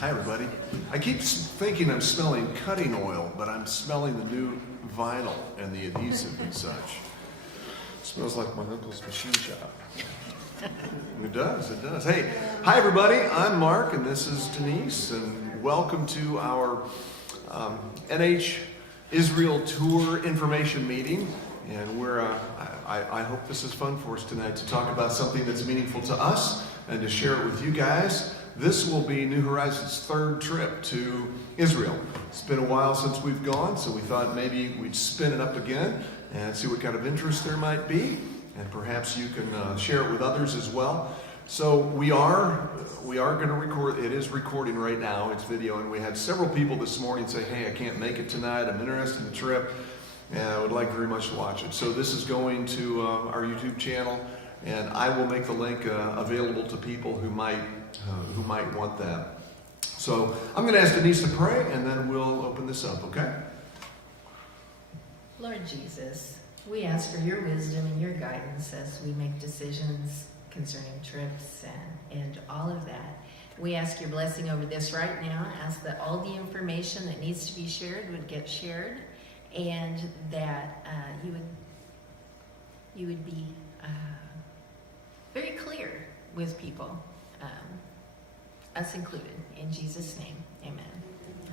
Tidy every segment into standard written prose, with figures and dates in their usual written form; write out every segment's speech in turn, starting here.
Hi, everybody. I keep thinking I'm smelling cutting oil, but I'm smelling the new vinyl and the adhesive and such. It smells like my uncle's machine shop. It does, it does. Hey, hi, everybody. I'm Mark, and this is Denise, and welcome to our NH Israel Tour information meeting. And I hope this is fun for us tonight to talk about something that's meaningful to us and to share it with you guys. This will be New Horizons' third trip to Israel. It's been a while since we've gone, so we thought maybe we'd spin it up again and see what kind of interest there might be, and perhaps you can share it with others as well. So we are going to record. It is recording right now. It's video, and we had several people this morning say, "Hey, I can't make it tonight. I'm interested in the trip, and I would like very much to watch it." So this is going to our YouTube channel, and I will make the link available to people who might want that. So I'm going to ask Denise to pray, and then we'll open this up, okay? Lord Jesus, we ask for your wisdom and your guidance as we make decisions concerning trips and all of that. We ask your blessing over this right now. Ask that all the information that needs to be shared would get shared, and that you would be very clear with people, us included. In Jesus' name, amen.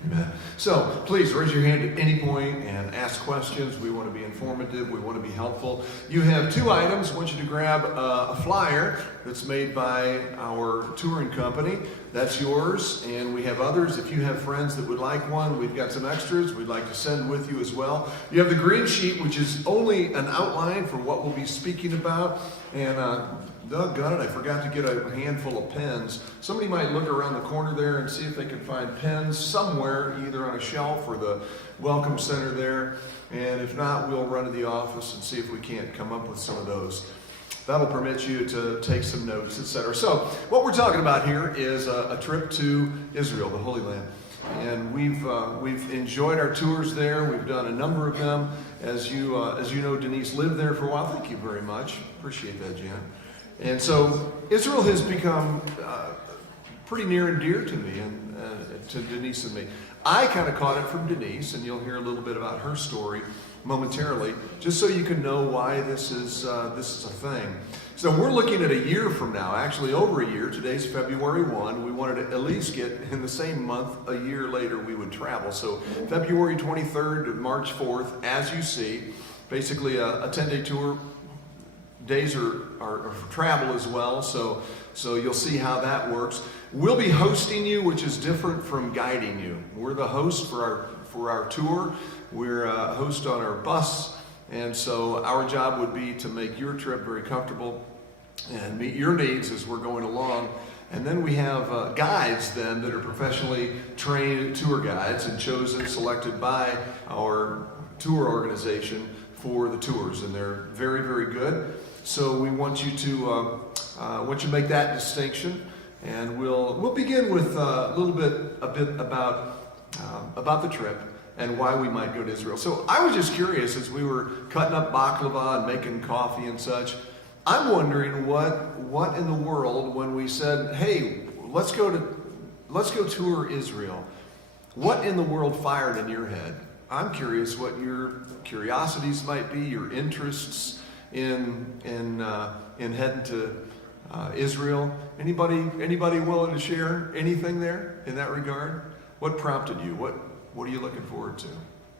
Amen. So please raise your hand at any point and ask questions. We want to be informative. We want to be helpful. You have two items. I want you to grab a flyer that's made by our touring company. That's yours, and we have others. If you have friends that would like one, we've got some extras we'd like to send with you as well. You have the green sheet, which is only an outline for what we'll be speaking about. And doggone it, I forgot to get a handful of pens. Somebody might look around the corner there and see if they can find pens somewhere, either on a shelf or the welcome center there. And if not, we'll run to the office and see if we can't come up with some of those. That'll permit you to take some notes, etc. So what we're talking about here is a trip to Israel, the Holy Land. And we've enjoyed our tours there. We've done a number of them. As you know, Denise lived there for a while. Thank you very much. Appreciate that, Jan. And so Israel has become pretty near and dear to me and to Denise and me. I kind of caught it from Denise, and you'll hear a little bit about her story momentarily, just so you can know why this is a thing. So we're looking at a year from now, actually over a year. Today's February 1. We wanted to at least get in the same month, a year later, we would travel. So February 23rd to March 4th, as you see, basically a 10-day tour. Days are for travel as well, so you'll see how that works. We'll be hosting you, which is different from guiding you. We're the host for our tour. We're a host on our bus, and so our job would be to make your trip very comfortable and meet your needs as we're going along. And then we have guides then that are professionally trained tour guides and selected by our tour organization for the tours, and they're very, very good. So we want you to make that distinction, and we'll begin with a bit about the trip and why we might go to Israel. So I was just curious, as we were cutting up baklava and making coffee and such, I'm wondering what in the world, when we said, "Hey, let's go tour Israel," what in the world fired in your head? I'm curious what your curiosities might be, your interests in heading to Israel. Anybody willing to share anything there in that regard? What prompted you? What are you looking forward to?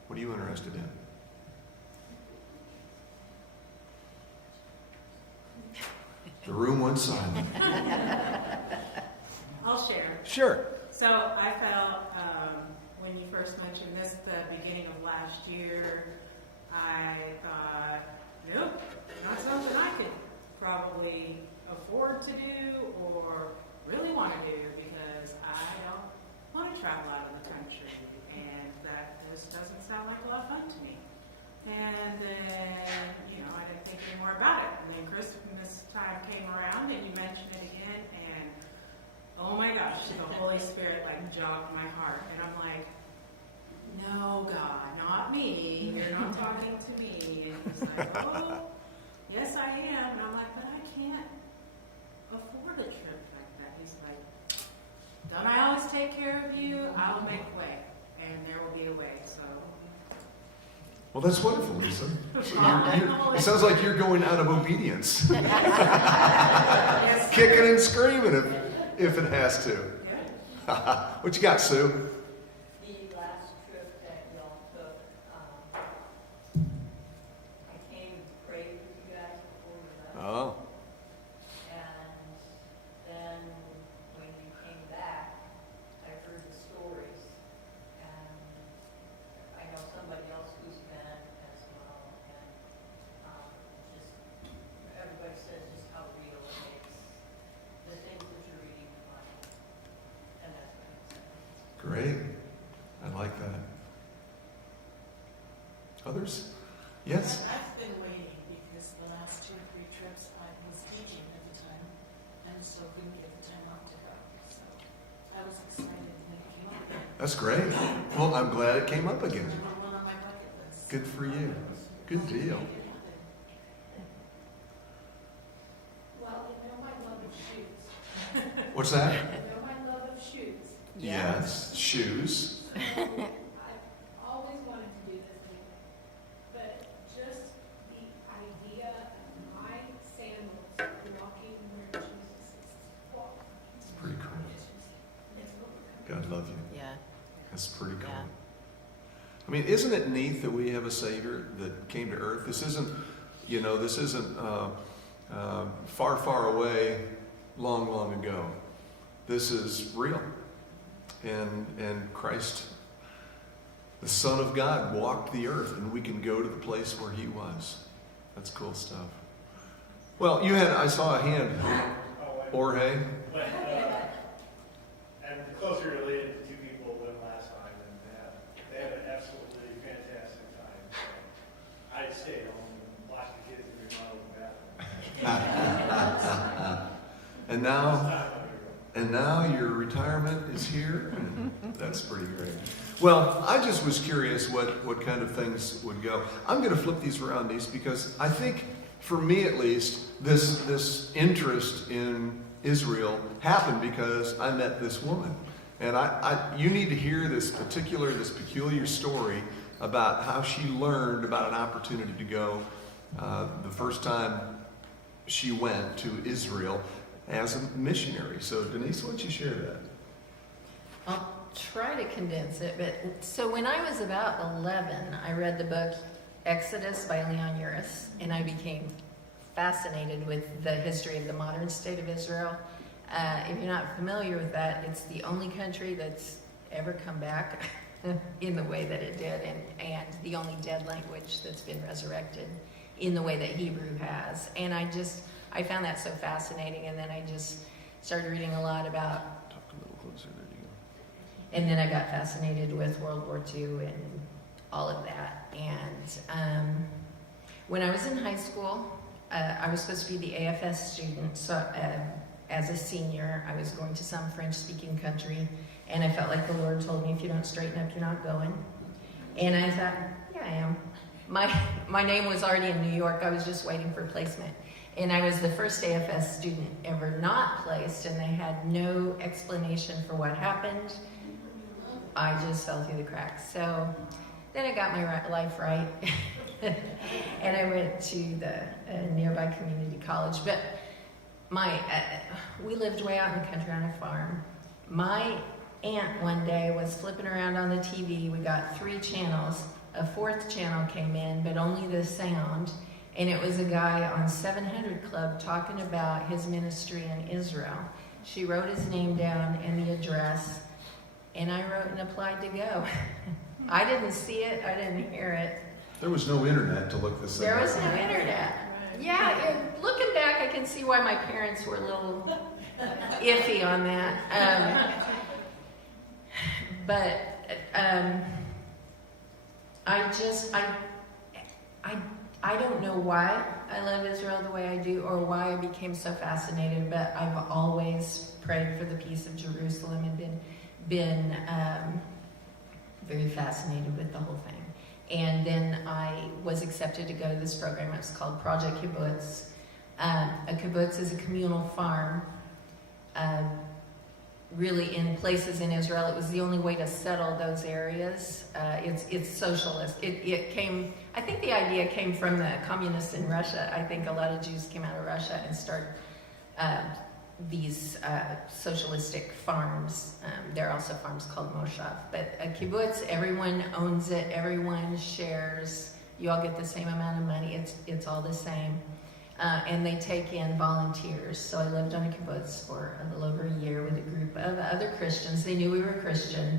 What are you interested in? The room went silent. I'll share. Sure. So I felt when you first mentioned this, the beginning of last year, I thought, nope, not something I could probably afford to do or really want to do, because I don't want to travel out of the country, and that just doesn't sound like a lot of fun to me. And then, I didn't think any more about it. And then Christmas time came around, and you mentioned it again, and oh my gosh, the Holy Spirit jogged my heart, and I'm like, no, God, not me. You're not talking to me. And he's like, oh, yes, I am. And I'm like, but I can't afford a trip like that. He's like, don't I always tell take care of you, I will make a way, and there will be a way, so. Well, that's wonderful, Lisa. So it sounds like you're going out of obedience. Yes. Kicking and screaming if it has to. Yeah. What you got, Sue? The last trip that y'all took, I came and prayed with you guys before you left. Oh, And then when you came back, I heard the stories. And I know somebody else who's been as well. And just everybody says just how real it makes the things that you're reading in life. And that's what I'm saying. great. I like that. Others? Yes? I've been waiting because the last 2 or 3 trips I was teaching at the time, and so couldn't get the time off to go. So I was excited when it came up. That's great. Well, I'm glad it came up again. Number 1 on my bucket list. Good for you. Good deal. Make it happen. Well, you know my love of shoes. What's that? You know my love of shoes. Yes. Shoes. I've always wanted to do this anyway, but just the idea of my sandals walking where Jesus is walking. It's pretty cool. It's overcoming. God love you. Yeah. That's pretty cool. Yeah. I mean, isn't it neat that we have a Savior that came to earth? This isn't, far, far away, long, long ago. This is real. And Christ, the Son of God, walked the earth, and we can go to the place where he was. That's cool stuff. Well, I saw a hand. Jorge. I'm closely related to 2 people who went last time, and they had an absolutely fantastic time. So I'd stay home and watch the kids remodel the bathroom. And now your retirement is here, and that's pretty great. Well, I just was curious what kind of things would go. I'm going to flip these around, these, because I think, for me at least, this interest in Israel happened because I met this woman. And you need to hear this peculiar story about how she learned about an opportunity to go the first time she went to Israel as a missionary. So Denise, why don't you share that? I'll try to condense it, but so when I was about 11, I read the book Exodus by Leon Uris, and I became fascinated with the history of the modern state of Israel. If you're not familiar with that, it's the only country that's ever come back in the way that it did, and the only dead language that's been resurrected in the way that Hebrew has. And I found that so fascinating, and then I just started reading a lot about. Talk a little closer. There you go. And then I got fascinated with World War II and all of that. And when I was in high school, I was supposed to be the AFS student. So as a senior, I was going to some French-speaking country, and I felt like the Lord told me, if you don't straighten up, you're not going. And I thought, yeah, I am. My name was already in New York. I was just waiting for placement. And I was the first AFS student ever not placed, and they had no explanation for what happened. I just fell through the cracks. So then I got my life right, and I went to the nearby community college. But we lived way out in the country on a farm. My aunt one day was flipping around on the TV. We got 3 channels. A 4th channel came in, but only the sound. And it was a guy on 700 Club talking about his ministry in Israel. She wrote his name down and the address, and I wrote and applied to go. I didn't see it, I didn't hear it. There was no internet to look this up. There was no internet. Yeah, looking back, I can see why my parents were a little iffy on that. But I don't know why I love Israel the way I do, or why I became so fascinated, but I've always prayed for the peace of Jerusalem and been very fascinated with the whole thing. And then I was accepted to go to this program. It's called Project Kibbutz. A kibbutz is a communal farm really in places in Israel. It was the only way to settle those areas. It's socialist. It came, I think the idea came from the communists in Russia. I think a lot of Jews came out of Russia and started these socialistic farms. There are also farms called moshav. But a kibbutz, everyone owns it, everyone shares. You all get the same amount of money. It's all the same. And they take in volunteers. So I lived on a kibbutz for a little over a year with a group of other Christians. They knew we were Christian.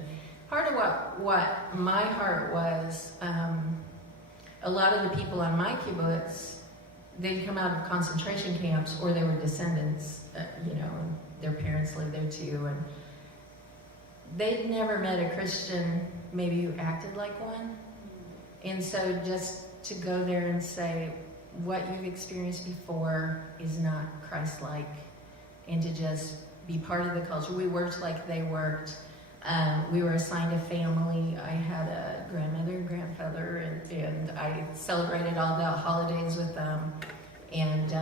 Part of what my heart was, a lot of the people on my kibbutz, they'd come out of concentration camps, or they were descendants, and their parents lived there too. And they'd never met a Christian, maybe who acted like one. And so just to go there and say, what you've experienced before is not Christ-like, and to just be part of the culture. We worked like they worked. We were assigned a family. I had a grandmother and grandfather, and I celebrated all the holidays with them. And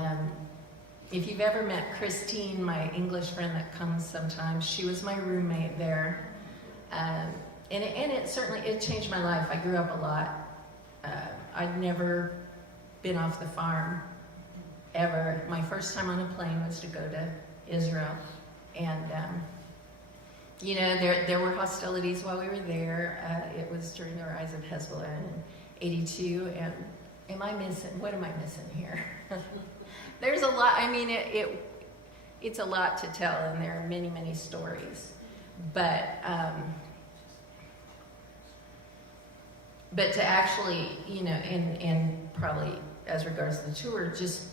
if you've ever met Christine, my English friend that comes sometimes, she was my roommate there. And it certainly, it changed my life. I grew up a lot. I'd never been off the farm ever. My first time on a plane was to go to Israel. And, there were hostilities while we were there. It was during the rise of Hezbollah in 82. And what am I missing here? There's a lot. I mean, it's a lot to tell, and there are many, many stories. But to actually, and probably as regards to the tour, just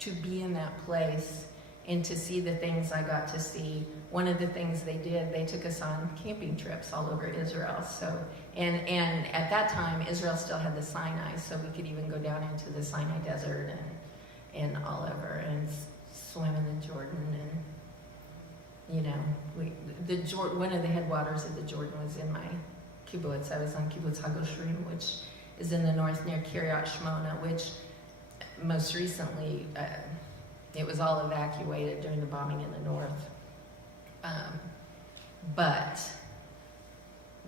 to be in that place and to see the things I got to see. One of the things they did, they took us on camping trips all over Israel. So, and at that time, Israel still had the Sinai, so we could even go down into the Sinai Desert and all over and swim in the Jordan. And, one of the headwaters of the Jordan was in my kibbutz. I was on kibbutz Hagoshrim, which is in the north near Kiryat Shmona, which most recently, it was all evacuated during the bombing in the north. But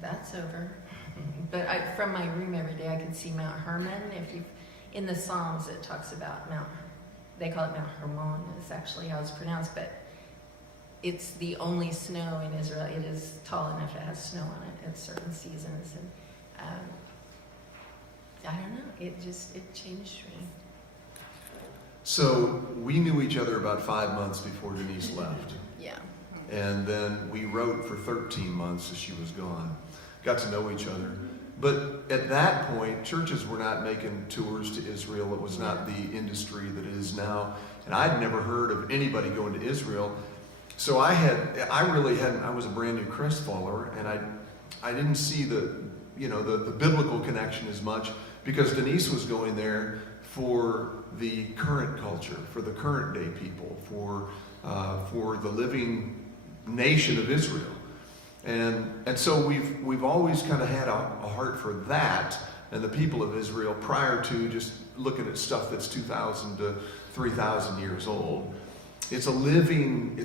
that's over. But from my room every day, I could see Mount Hermon. In the Psalms, it talks about they call it Mount Hermon, is actually how it's pronounced, but it's the only snow in Israel. It is tall enough to have snow on it at certain seasons. And I don't know, it changed me. So we knew each other about 5 months before Denise left. Yeah. And then we wrote for 13 months as she was gone. Got to know each other. But at that point, churches were not making tours to Israel. It was not the industry that it is now. And I'd never heard of anybody going to Israel. So I was a brand new Christ follower, and I didn't see the biblical connection as much, because Denise was going there for the current culture, for the current day people, for the living nation of Israel. And so we've always kind of had a heart for that and the people of Israel, prior to just looking at stuff that's 2,000 to 3,000 years old. It's a living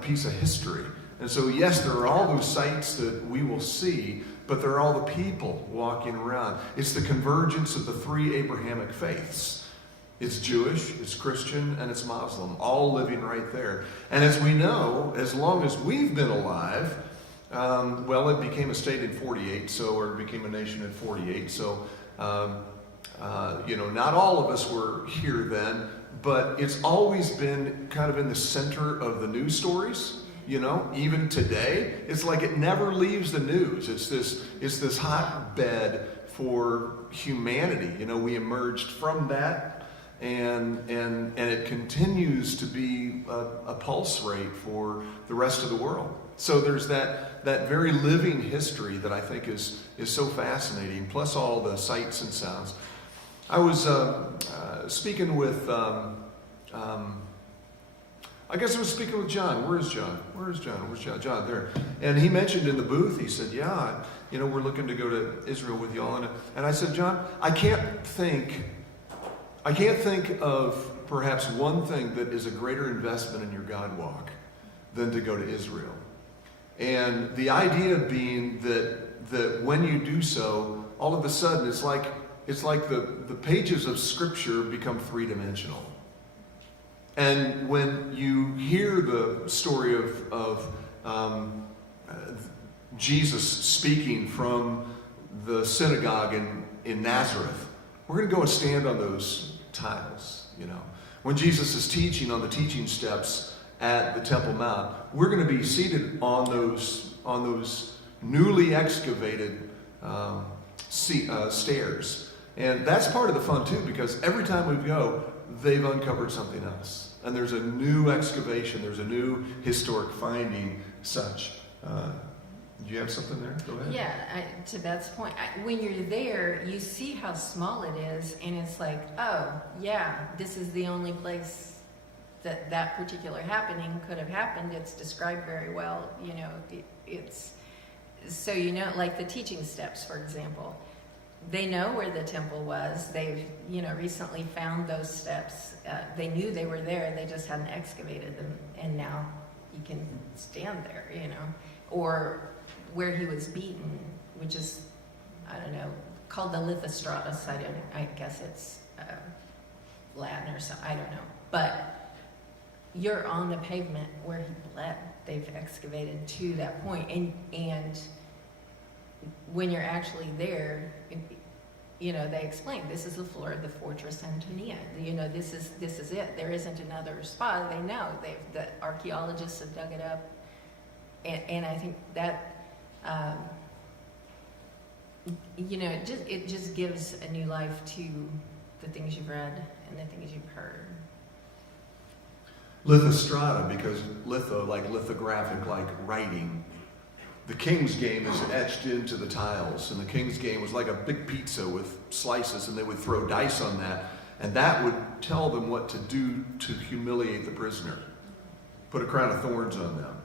piece of history. And so, yes, there are all those sites that we will see, but there are all the people walking around. It's the convergence of the three Abrahamic faiths. It's Jewish, it's Christian, and it's Muslim, all living right there. And as we know, as long as we've been alive, it became a state in 48, or it became a nation in 48. So, not all of us were here then, but it's always been kind of in the center of the news stories. Even today, it's like it never leaves the news. It's this hotbed for humanity. We emerged from that, and it continues to be a pulse rate for the rest of the world. So there's that very living history that I think is so fascinating, plus all the sights and sounds. I was speaking with, I guess I was speaking with John. Where's John? John, there. And he mentioned in the booth, he said, we're looking to go to Israel with y'all. And I said, John, I can't think of perhaps one thing that is a greater investment in your God walk than to go to Israel. And the idea being that when you do so, all of a sudden it's like the pages of Scripture become three-dimensional. And when you hear the story of Jesus speaking from the synagogue in Nazareth, we're going to go and stand on those tiles, you know. When Jesus is teaching on the teaching steps at the Temple Mount, we're going to be seated on those newly excavated stairs. And that's part of the fun too, because every time we go, they've uncovered something else. And there's a new excavation, there's a new historic finding such. Do you have something there? Go ahead. Yeah, to Beth's point, when you're there, you see how small it is, and it's like, oh, yeah, this is the only place that particular happening could have happened. It's described very well, you know, it's, so you know, like the teaching steps, for example. They know where the temple was. They've, you know, recently found those steps. They knew they were there. They just hadn't excavated them, and now you can stand there, you know. Or where he was beaten, which is, I don't know, called the Lithostratus. I guess it's Latin or something. I don't know. But you're on the pavement where he bled. They've excavated to that point, and when you're actually there, you know, they explain this is the floor of the Fortress Antonia. You know, this is it. There isn't another spot. They know. The archaeologists have dug it up, and I think that, you know, it just gives a new life to the things you've read and the things you've heard. Lithostrata, because litho, like lithographic, like writing. The King's Game is etched into the tiles, and the King's Game was like a big pizza with slices, and they would throw dice on that, and that would tell them what to do to humiliate the prisoner. Put a crown of thorns on them,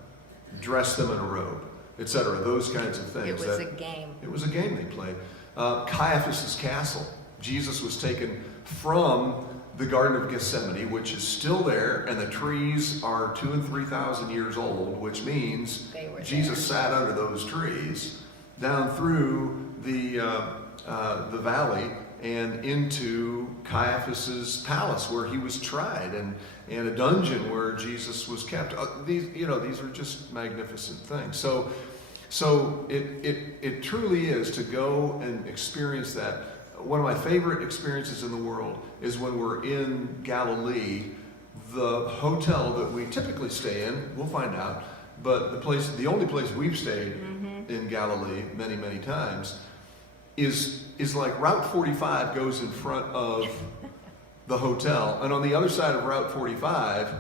dress them in a robe, etc. Those kinds of things. It was a game. It was a game they played. Caiaphas' castle. Jesus was taken from the Garden of Gethsemane, which is still there, and the trees are 2,000 and 3,000 years old, which means Jesus sat under those trees, down through the valley and into Caiaphas's palace where he was tried, and a dungeon where Jesus was kept. These are just magnificent things. So it truly is to go and experience that. One of my favorite experiences in the world is when we're in Galilee. The hotel that we typically stay in, we'll find out, but the only place we've stayed in Galilee many, many times is like Route 45 goes in front of the hotel, and on the other side of Route 45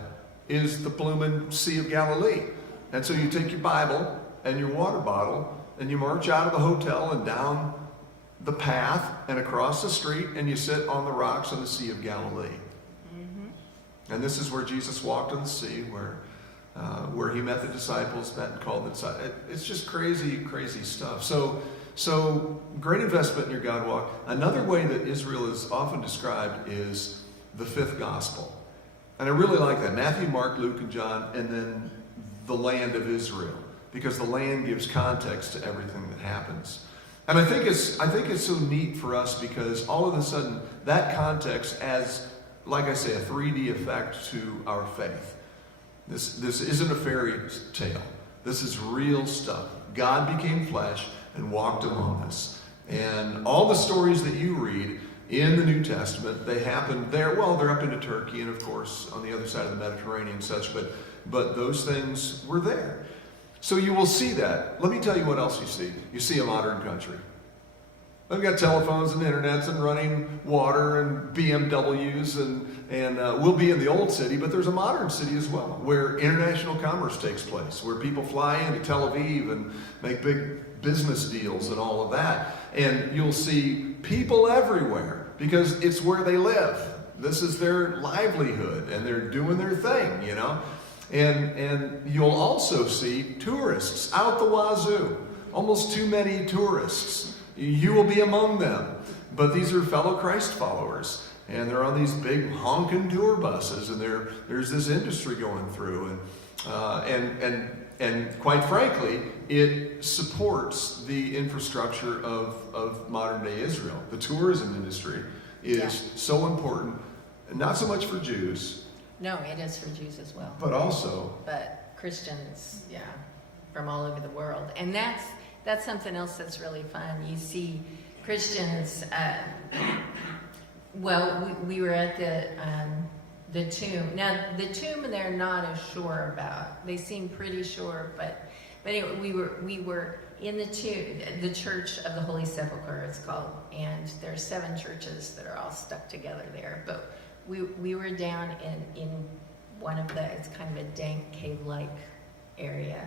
is the bloomin' Sea of Galilee. And so you take your Bible and your water bottle, and you march out of the hotel and down the path and across the street, and you sit on the rocks on the Sea of Galilee. And this is where Jesus walked on the sea, where he met the disciples, met and called the disciples. It's just crazy, crazy stuff. So great investment in your God walk. Another way that Israel is often described is the fifth gospel. And I really like that. Matthew, Mark, Luke, and John, and then the land of Israel, because the land gives context to everything that happens. And I think it's so neat for us because all of a sudden that context adds, like I say, a 3D effect to our faith. This isn't a fairy tale. This is real stuff. God became flesh and walked among us. And all the stories that you read in the New Testament, they happened there. Well, they're up into Turkey and, of course, on the other side of the Mediterranean and such, but those things were there. So you will see that. Let me tell you what else you see. You see a modern country. They've got telephones and internets and running water and BMWs, and we'll be in the old city, but there's a modern city as well, where international commerce takes place, where people fly into Tel Aviv and make big business deals and all of that. And you'll see people everywhere because it's where they live. This is their livelihood, and they're doing their thing, you know. And you'll also see tourists out the wazoo. Almost too many tourists. You will be among them. But these are fellow Christ followers. And they're on these big honking tour buses. And there's this industry going through. And quite frankly, it supports the infrastructure of modern day Israel. The tourism industry is so important, not so much for Jews, No, it is for Jews as well. but also But Christians, yeah, from all over the world. And that's something else that's really fun. You see Christians, well, we were at the tomb. Now, the tomb they're not as sure about. They seem pretty sure, but anyway, we were in the tomb, the Church of the Holy Sepulchre it's called, and there are 7 churches that are all stuck together there. But we were down in one of the, it's kind of a dank cave-like area,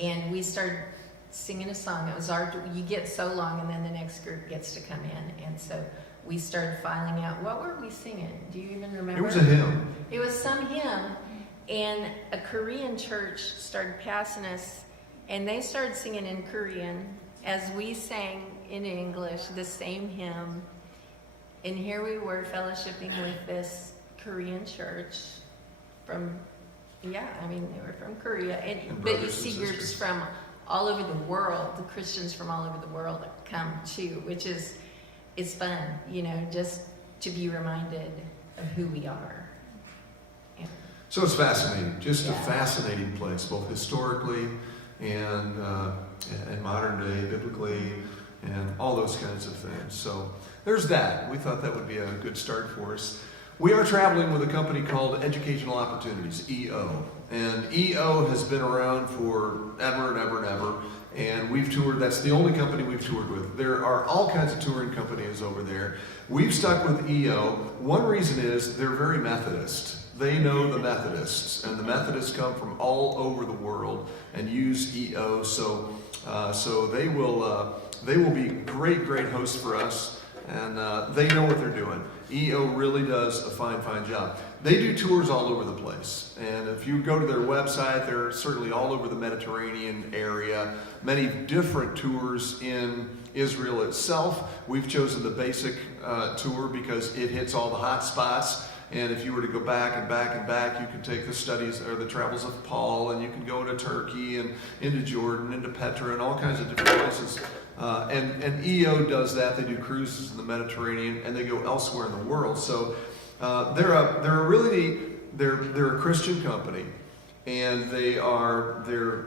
and we started singing a song. It was you get so long, and then the next group gets to come in, and so we started filing out, what were we singing? Do you even remember? it was a hymn. It was some hymn, and a Korean church started passing us, and they started singing in Korean as we sang in English the same hymn. And here we were fellowshipping with this Korean church from, yeah, I mean, they were from Korea. And But you brothers and see groups sisters. from all over the world, the Christians from all over the world come too, which is fun, just to be reminded of who we are. Yeah. So it's fascinating, just a Yeah. fascinating place, both historically and modern day, biblically, and all those kinds of things. So there's that. We thought that would be a good start for us. We are traveling with a company called Educational Opportunities, EO. And EO has been around for ever and ever and ever. And we've toured, that's the only company we've toured with. There are all kinds of touring companies over there. We've stuck with EO. One reason is they're very Methodist. They know the Methodists, and the Methodists come from all over the world and use EO. So they will be great hosts for us, and they know what they're doing. EO really does a fine job. They do tours all over the place, and if you go to their website, they're certainly all over the Mediterranean area. Many different tours in Israel itself. We've chosen the basic tour because it hits all the hot spots. And if you were to go back and back, you can take the studies or the travels of Paul, and you can go to Turkey and into Jordan, into Petra, and all kinds of different places. And EO does that. They do cruises in the Mediterranean, and they go elsewhere in the world. So they're a Christian company, and they're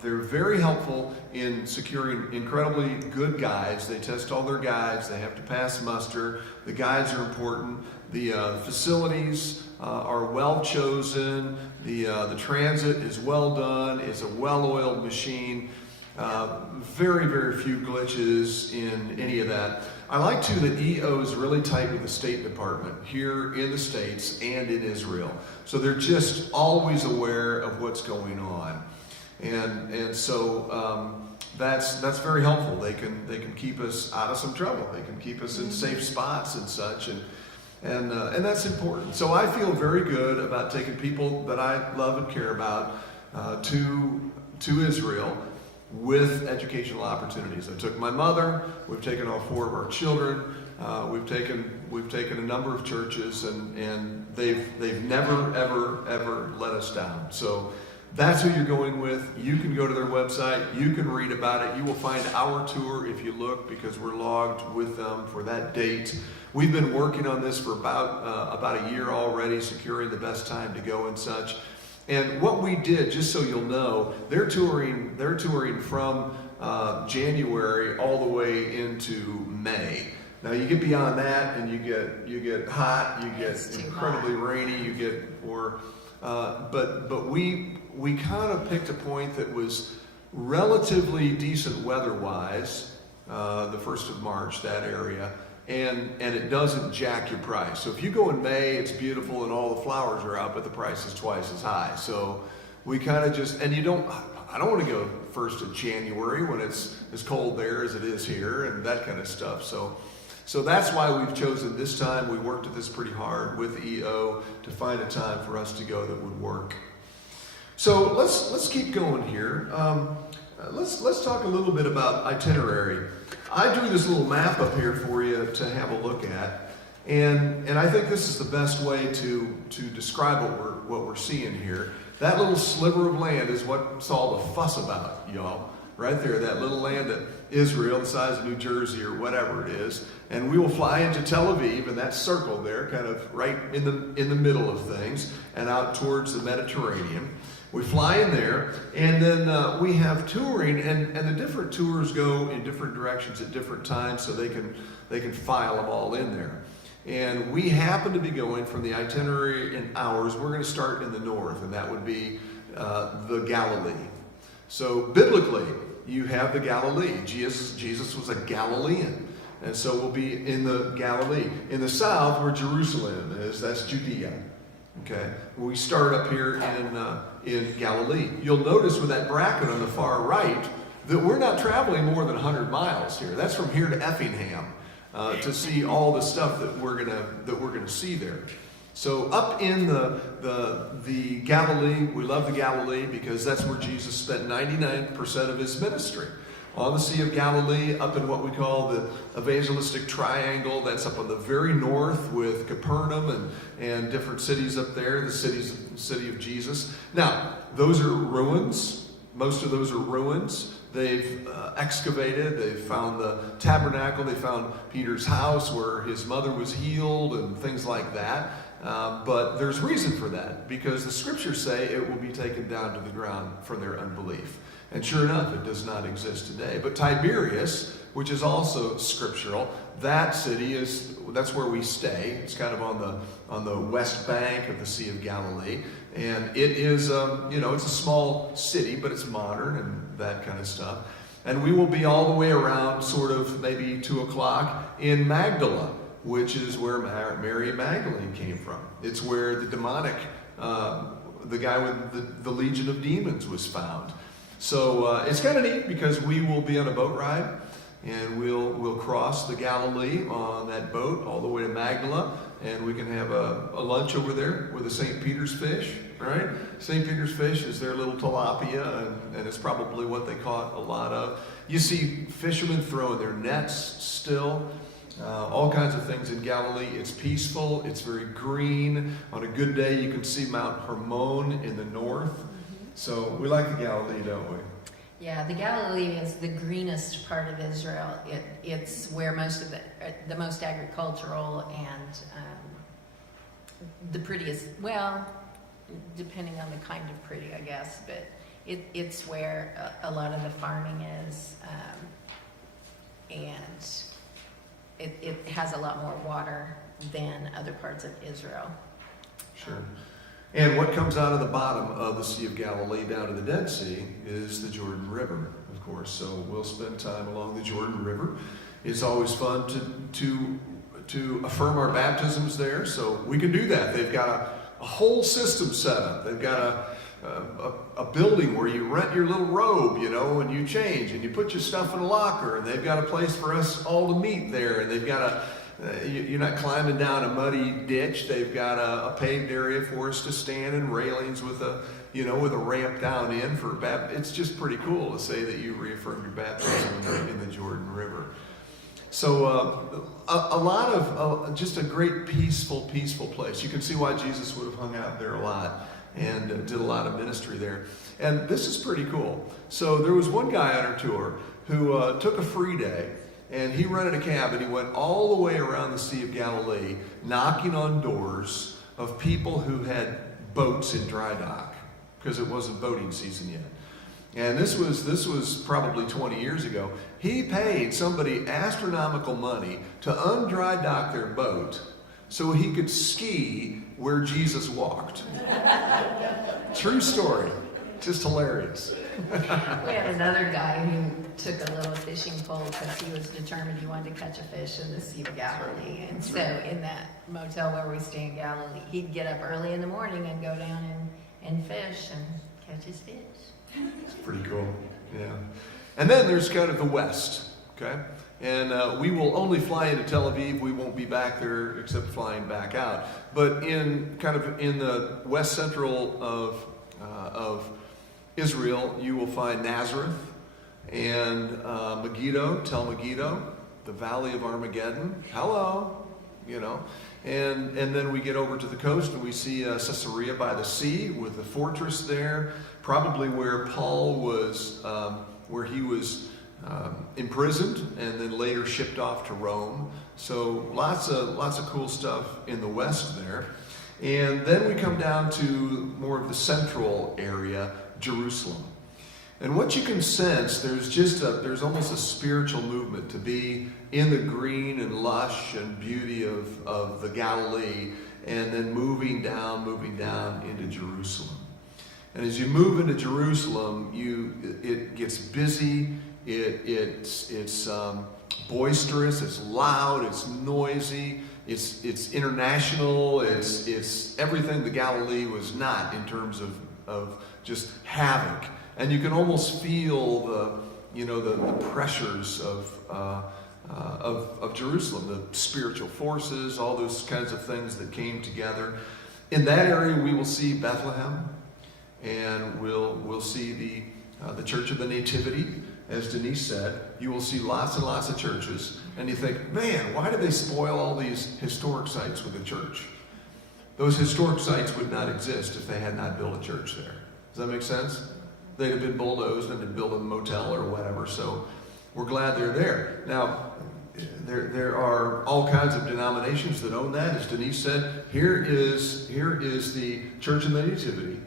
very helpful in securing incredibly good guides. They test all their guides. They have to pass muster. The guides are important. The facilities are well chosen. The transit is well done. It's a well-oiled machine. Very few glitches in any of that. I like too that EO is really tight with the State Department here in the States and in Israel. So they're just always aware of what's going on. And so that's very helpful. They can keep us out of some trouble. They can keep us in safe spots and such, and that's important. So I feel very good about taking people that I love and care about to Israel with educational opportunities. I took my mother. We've taken all 4 of our children. We've taken a number of churches, and they've never ever let us down. So that's who you're going with. You can go to their website. You can read about it. You will find our tour if you look, because we're logged with them for that date. We've been working on this for about a year already, securing the best time to go and such. And what we did, just so you'll know, they're touring from January all the way into May. Now you get beyond that, and you get hot, you get incredibly rainy, but we kind of picked a point that was relatively decent weather-wise, the 1st of March, that area, and it doesn't jack your price. So if you go in May, it's beautiful and all the flowers are out, but the price is twice as high. So we kind of just, and I don't want to go 1st of January when it's as cold there as it is here and that kind of stuff. So that's why we've chosen this time. We worked at this pretty hard with EO to find a time for us to go that would work. So let's keep going here. Let's talk a little bit about itinerary. I drew this little map up here for you to have a look at, and I think this is the best way to describe what we're seeing here. That little sliver of land is what's all the fuss about, y'all. Right there, that little land of Israel, the size of New Jersey or whatever it is. And we will fly into Tel Aviv, and that circle there, kind of right in the middle of things, and out towards the Mediterranean. We fly in there, and then we have touring, and the different tours go in different directions at different times, so they can file them all in there. And we happen to be going from the itinerary in hours. We're going to start in the north, and that would be the Galilee. So biblically, you have the Galilee. Jesus was a Galilean. And so we'll be in the Galilee. In the south, where Jerusalem is, that's Judea. Okay? We start up here in Galilee. You'll notice with that bracket on the far right that we're not traveling more than 100 miles here. That's from here to Effingham to see all the stuff that we're gonna see there. So up in the Galilee, we love the Galilee because that's where Jesus spent 99% of his ministry. On the Sea of Galilee, up in what we call the evangelistic triangle, that's up on the very north with Capernaum and different cities up there, the city of Jesus. Now, those are ruins. Most of those are ruins. They've excavated, they've found the tabernacle, they found Peter's house where his mother was healed and things like that. But there's reason for that, because the scriptures say it will be taken down to the ground for their unbelief. And sure enough, it does not exist today. But Tiberias, which is also scriptural, that city that's where we stay. It's kind of on the west bank of the Sea of Galilee. And it is, it's a small city, but it's modern and that kind of stuff. And we will be all the way around sort of maybe 2 o'clock in Magdala, which is where Mary Magdalene came from. It's where the demonic, the guy with the legion of demons was found. So it's kind of neat because we will be on a boat ride, and we'll cross the Galilee on that boat all the way to Magdala, and we can have a lunch over there with the St. Peter's fish, right? St. Peter's fish is their little tilapia, and it's probably what they caught a lot of. You see fishermen throwing their nets still. All kinds of things in Galilee. It's peaceful. It's very green. On a good day, you can see Mount Hermon in the north. So we like the Galilee, don't we? Yeah, the Galilee is the greenest part of Israel. It's where most of the most agricultural and the prettiest, well, depending on the kind of pretty, I guess, but it's where a lot of the farming is, and it has a lot more water than other parts of Israel. Sure. And what comes out of the bottom of the Sea of Galilee down to the Dead Sea is the Jordan River, of course. So we'll spend time along the Jordan River. It's always fun to affirm our baptisms there, so we can do that. They've got a whole system set up. They've got a building where you rent your little robe, and you change, and you put your stuff in a locker, and they've got a place for us all to meet there, and they've got you're not climbing down a muddy ditch. They've got a paved area for us to stand, and railings with a ramp down in for baptism. It's just pretty cool to say that you reaffirmed your baptism in the Jordan River. So a lot of just a great peaceful place. You can see why Jesus would have hung out there a lot and did a lot of ministry there. And this is pretty cool. So there was one guy on our tour who took a free day, and he rented a cab, and he went all the way around the Sea of Galilee, knocking on doors of people who had boats in dry dock, because it wasn't boating season yet. And this was probably 20 years ago. He paid somebody astronomical money to undry dock their boat so he could ski where Jesus walked. True story. Just hilarious. We had another guy who took a little fishing pole because he was determined he wanted to catch a fish in the Sea of Galilee. And so in that motel where we stay in Galilee, he'd get up early in the morning and go down and fish and catch his fish. It's pretty cool. Yeah. And then there's kind of the West, okay? And we will only fly into Tel Aviv. We won't be back there except flying back out. But in the west central of Israel, you will find Nazareth and Megiddo, Tel Megiddo, the Valley of Armageddon. Hello, And then we get over to the coast and we see Caesarea by the sea with the fortress there, probably where Paul was, where he was imprisoned and then later shipped off to Rome. So lots of cool stuff in the west there. And then we come down to more of the central area, Jerusalem. And what you can sense, there's almost a spiritual movement to be in the green and lush and beauty of the Galilee, and then moving down into Jerusalem. And as you move into Jerusalem, it gets busy, it's boisterous, it's loud, it's noisy, it's international, it's everything the Galilee was not in terms of just havoc. And you can almost feel the pressures of Jerusalem, the spiritual forces, all those kinds of things that came together. In that area, we will see Bethlehem, and we'll see the Church of the Nativity. As Denise said, you will see lots and lots of churches, and you think, man, why did they spoil all these historic sites with a church? Those historic sites would not exist if they had not built a church there. Does that make sense? They'd have been bulldozed and they'd build a motel or whatever. So we're glad they're there. Now, there are all kinds of denominations that own that. As Denise said, here is the Church of the Nativity,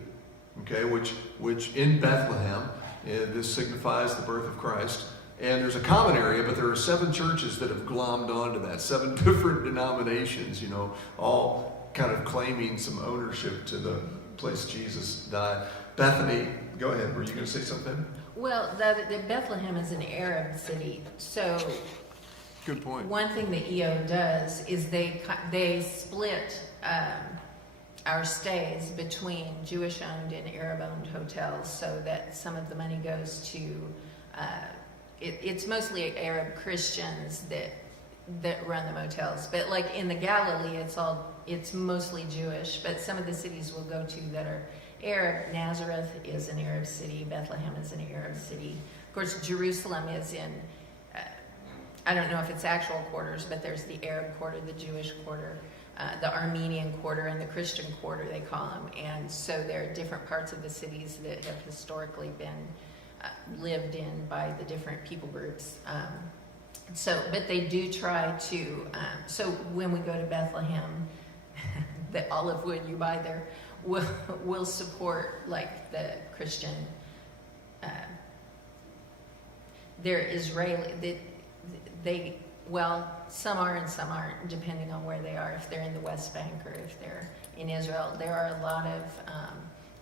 okay, which in Bethlehem, this signifies the birth of Christ. And there's a common area, but there are 7 churches that have glommed onto that, 7 different denominations, all kind of claiming some ownership to the place Jesus died. Bethany, go ahead. Were you going to say something? Well, the Bethlehem is an Arab city, so Good point. one thing the EO does is they split our stays between Jewish-owned and Arab-owned hotels, so that some of the money goes to. It's mostly Arab Christians that run the motels, but like in the Galilee, it's mostly Jewish. But some of the cities we'll go to that are Arab. Nazareth is an Arab city. Bethlehem is an Arab city. Of course, Jerusalem is in, I don't know if it's actual quarters, but there's the Arab quarter, the Jewish quarter, the Armenian quarter, and the Christian quarter, they call them. And so there are different parts of the cities that have historically been lived in by the different people groups. But they do try to, so when we go to Bethlehem, the olive wood you buy there, will support like the Christian, they're Israeli, some are and some aren't, depending on where they are, if they're in the West Bank or if they're in Israel. There are a lot of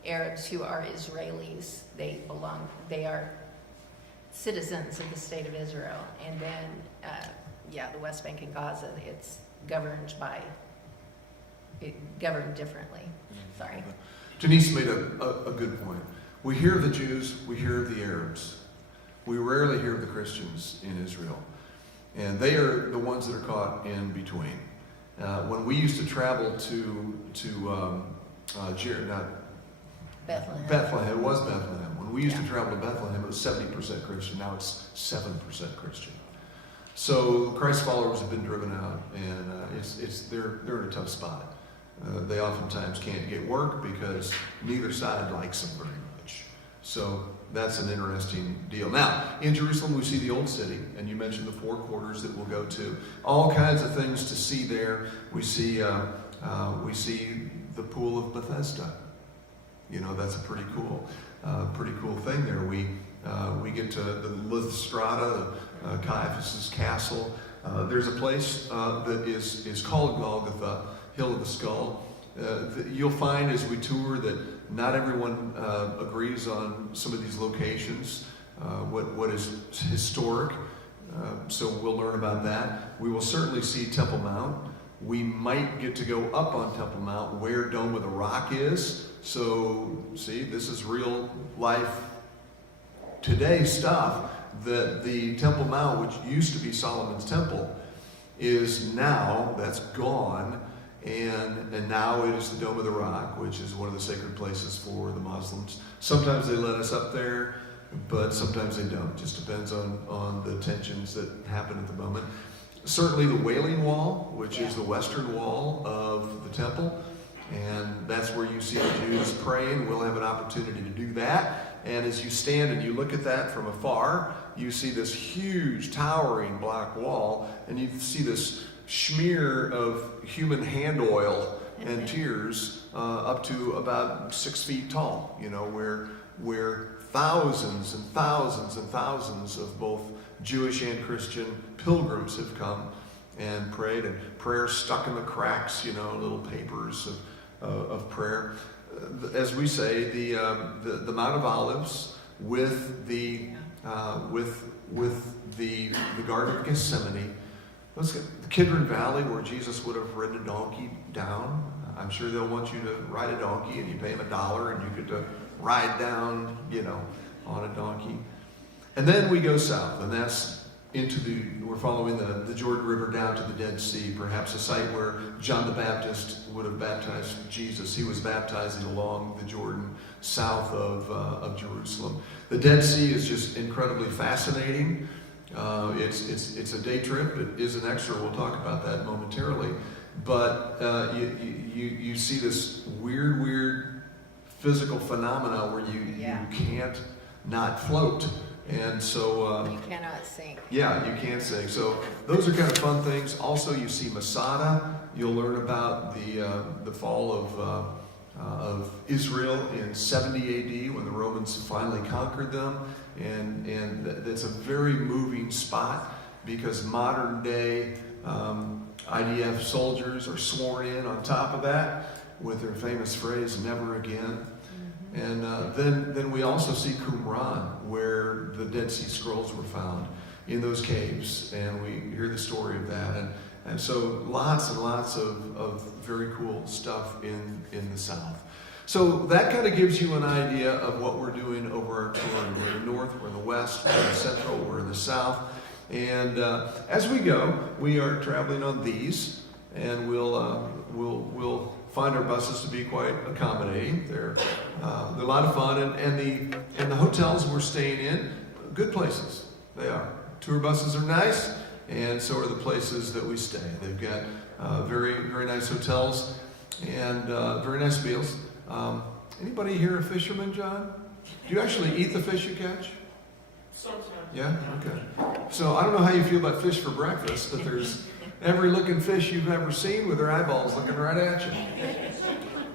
Arabs who are Israelis. They are citizens of the state of Israel. And then, the West Bank and Gaza, it's governed differently. Sorry. Denise made a good point. We hear of the Jews, we hear of the Arabs. We rarely hear of the Christians in Israel. And they are the ones that are caught in between. When we used to travel to Bethlehem, it was Bethlehem. When we used to travel to Bethlehem, it was 70% Christian. Now it's 7% Christian. So Christ followers have been driven out, and they're in a tough spot. They oftentimes can't get work because neither side likes them very much. So that's an interesting deal. Now, in Jerusalem, we see the Old City, and you mentioned the 4 quarters that we'll go to. All kinds of things to see there. We see the Pool of Bethesda. That's a pretty cool thing there. We get to the Lysistrata, Caiaphas' castle. There's a place that is called Golgotha, Hill of the Skull. You'll find as we tour that not everyone agrees on some of these locations, what is historic. So we'll learn about that. We will certainly see Temple Mount. We might get to go up on Temple Mount where Dome of the Rock is. So, see, this is real life today stuff. That the Temple Mount, which used to be Solomon's Temple, is now, that's gone. And now it is the Dome of the Rock, which is one of the sacred places for the Muslims. Sometimes they let us up there, but sometimes they don't. Just depends on the tensions that happen at the moment. Certainly the Wailing Wall, which is the western wall of the temple. And that's where you see the Jews praying. We'll have an opportunity to do that. And as you stand and you look at that from afar, you see this huge towering black wall, and you see this smear of human hand oil and tears up to about 6 feet tall, you know, where thousands and thousands and thousands of both Jewish and Christian pilgrims have come and prayed, and prayer stuck in the cracks, you know, little papers of prayer. As we say, the Mount of Olives with the Garden of Gethsemane. Let's get the Kidron Valley, where Jesus would have ridden a donkey down. I'm sure they'll want you to ride a donkey, and you pay them $1, and you get to ride down, you know, on a donkey. And then we go south, and that's we're following the Jordan River down to the Dead Sea, perhaps a site where John the Baptist would have baptized Jesus. He was baptizing along the Jordan south of Jerusalem. The Dead Sea is just incredibly fascinating. It's a day trip. It is an extra. We'll talk about that momentarily. But you see this weird physical phenomena where you can't not float. And so You cannot sink. yeah, you can't sink. So those are kind of fun things. Also, you see Masada. You'll learn about the fall of Israel in 70 AD when the Romans finally conquered them, and that's a very moving spot because modern day IDF soldiers are sworn in on top of that with their famous phrase "Never again." And then we also see Qumran, where the Dead Sea Scrolls were found in those caves, and we hear the story of that. And so lots and lots of very cool stuff in the South. So that kind of gives you an idea of what we're doing over our tour. We're in the North, we're in the West, we're in the Central, we're in the South. And as we go, we are traveling on these, and we'll find our buses to be quite accommodating. They're a lot of fun, and the hotels we're staying in, good places. They are. Tour buses are nice, and so are the places that we stay. They've got very, very nice hotels and very nice meals. Anybody here a fisherman, John? Do you actually eat the fish you catch? Sometimes. Yeah? Okay. So I don't know how you feel about fish for breakfast, but there's every looking fish you've ever seen with their eyeballs looking right at you.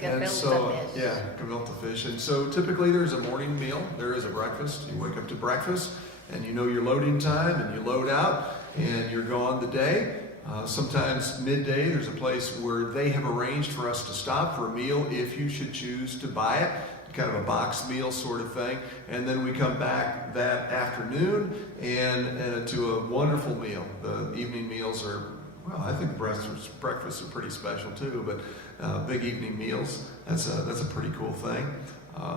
And so, Gefilte yeah, gefilte fish. And so typically there's a morning meal. There is a breakfast. You wake up to breakfast, and you know your loading time, and you load out, and you're gone the day. Sometimes midday, there's a place where they have arranged for us to stop for a meal if you should choose to buy it. Kind of a box meal sort of thing. And then we come back that afternoon and to a wonderful meal. The evening meals are, well, I think breakfasts are pretty special too, but big evening meals, that's a pretty cool thing.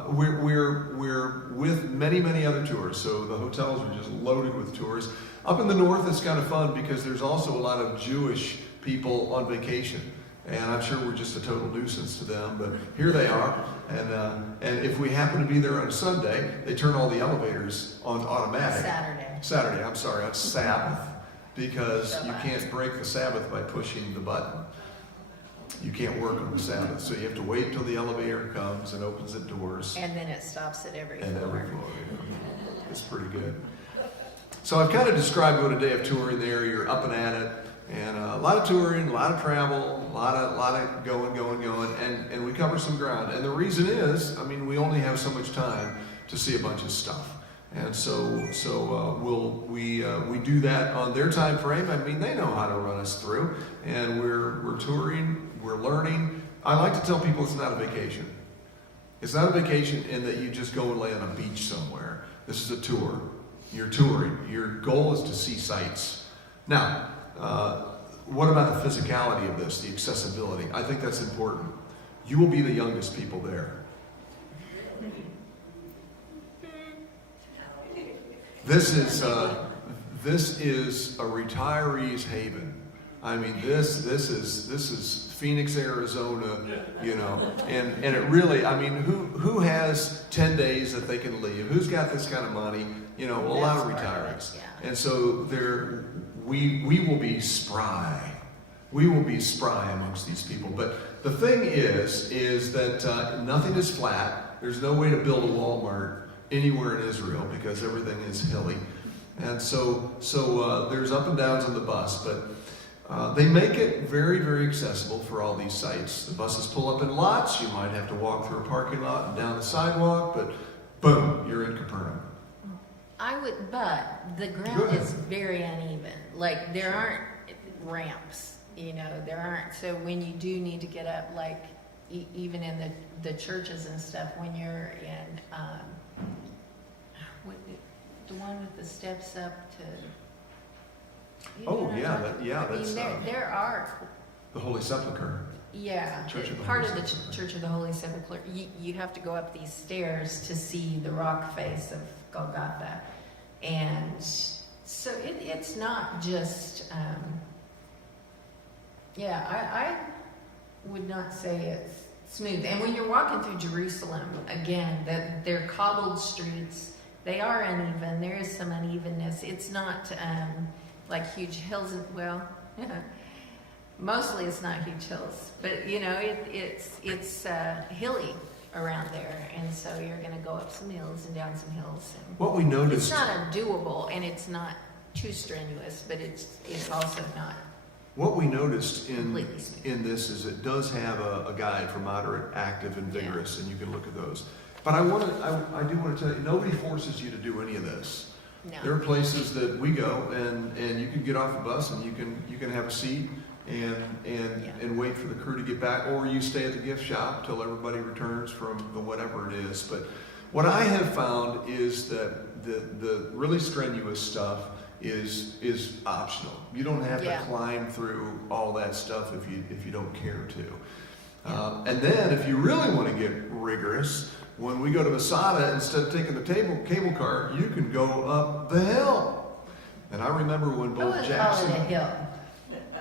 We're with many other tours, so the hotels are just loaded with tours. Up in the north, it's kind of fun because there's also a lot of Jewish people on vacation, and I'm sure we're just a total nuisance to them, but here they are. And if we happen to be there on Sunday, they turn all the elevators on automatic. Saturday, I'm sorry, on Sabbath, because you can't break the Sabbath by pushing the button. You can't work on the Sabbath, so you have to wait till the elevator comes and opens the doors. And then it stops at every And floor. every floor. Yeah. It's pretty good. So I've kind of described what a day of touring there. You're up and at it, and a lot of touring, a lot of travel, a lot of going, and we cover some ground. And the reason is, I mean, we only have so much time to see a bunch of stuff. And so we do that on their time frame. I mean, they know how to run us through, and we're touring, we're learning. I like to tell people it's not a vacation. It's not a vacation in that you just go and lay on a beach somewhere. This is a tour. You're touring. Your goal is to see sights. Now, what about the physicality of this, the accessibility? I think that's important. You will be the youngest people there. This is a retiree's haven. I mean, this is Phoenix, Arizona, you know, and it really, I mean, who has 10 days that they can leave? Who's got this kind of money? You know, a lot of That's part of it, retirees. yeah. And so we will be spry. We will be spry amongst these people. But the thing is that nothing is flat. There's no way to build a Walmart anywhere in Israel because everything is hilly. And so there's up and downs on the bus, but they make it very, very accessible for all these sites. The buses pull up in lots. You might have to walk through a parking lot and down the sidewalk, but boom, you're in Capernaum. But the Go ground ahead. is very uneven. Like, there aren't ramps, you know, there aren't. So when you do need to get up, like, even in the churches and stuff, when you're in, the one with the steps up to. You know Oh, what I'm yeah, talking- yeah, I mean, that's, there are, The Holy Sepulchre. yeah, Church of the part Holy of the Sepulchre. Church of the Holy Sepulchre. You have to go up these stairs to see the rock face of Golgotha. And so it's not just, I would not say it's smooth. And when you're walking through Jerusalem, again, they're cobbled streets. They are uneven. There is some unevenness. It's not like huge hills. Well, mostly it's not huge hills, but you know, it's hilly around there, and so you're going to go up some hills and down some hills. And What we it's noticed. not undoable, and it's not too strenuous, but it's also not What we noticed completely smooth. in this is it does have a guide for moderate, active, and vigorous, and you can look at those. But I do want to tell you, nobody forces you to do any of this. There No. are places that we go, and you can get off the bus and you can have a seat and wait for the crew to get back, or you stay at the gift shop till everybody returns from the whatever it is. But what I have found is that the really strenuous stuff is optional. You don't have Yeah. to climb through all that stuff if you don't care to. And then if you really want to get rigorous, when we go to Masada, instead of taking the cable car, you can go up the hill. And I remember when I both wouldn't call it a hill.